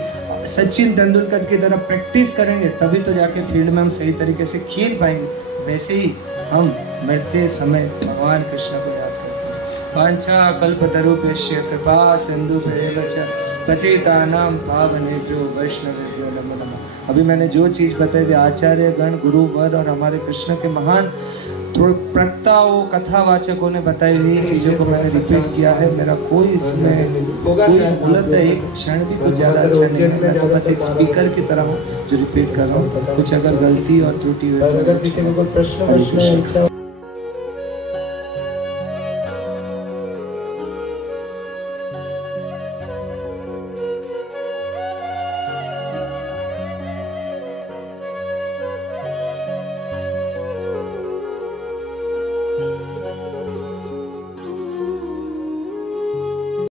सचिन तेंदुलकर की तरह प्रैक्टिस करेंगे तभी तो जाके फील्ड में हम सही तरीके से खेल पाएंगे। वैसे ही हम मरते समय भगवान कृष्ण को याद करते हैं। वांछा कल्पतरुभ्यश्च कृपा सिन्धुभ्येव च पतितानां पावनेभ्यो वैष्णवेभ्यो नमो नमः। अभी मैंने जो चीज बताई थी, आचार्य गण, गुरु वर और हमारे कृष्ण के महान प्रवक्ताओं, कथावाचकों ने बताई हुई चीजों को मैंने रिपीट किया है। मेरा कोई इसमें गलत है एक क्षण भी कुछ ज्यादा अच्छा नहीं है। मैं तो बस एक स्पीकर की तरह हूँ जो रिपीट कर रहा हूँ। कुछ अगर गलती और त्रुटि हुई, अगर किसी में कोई प्रश्न है, इच्छा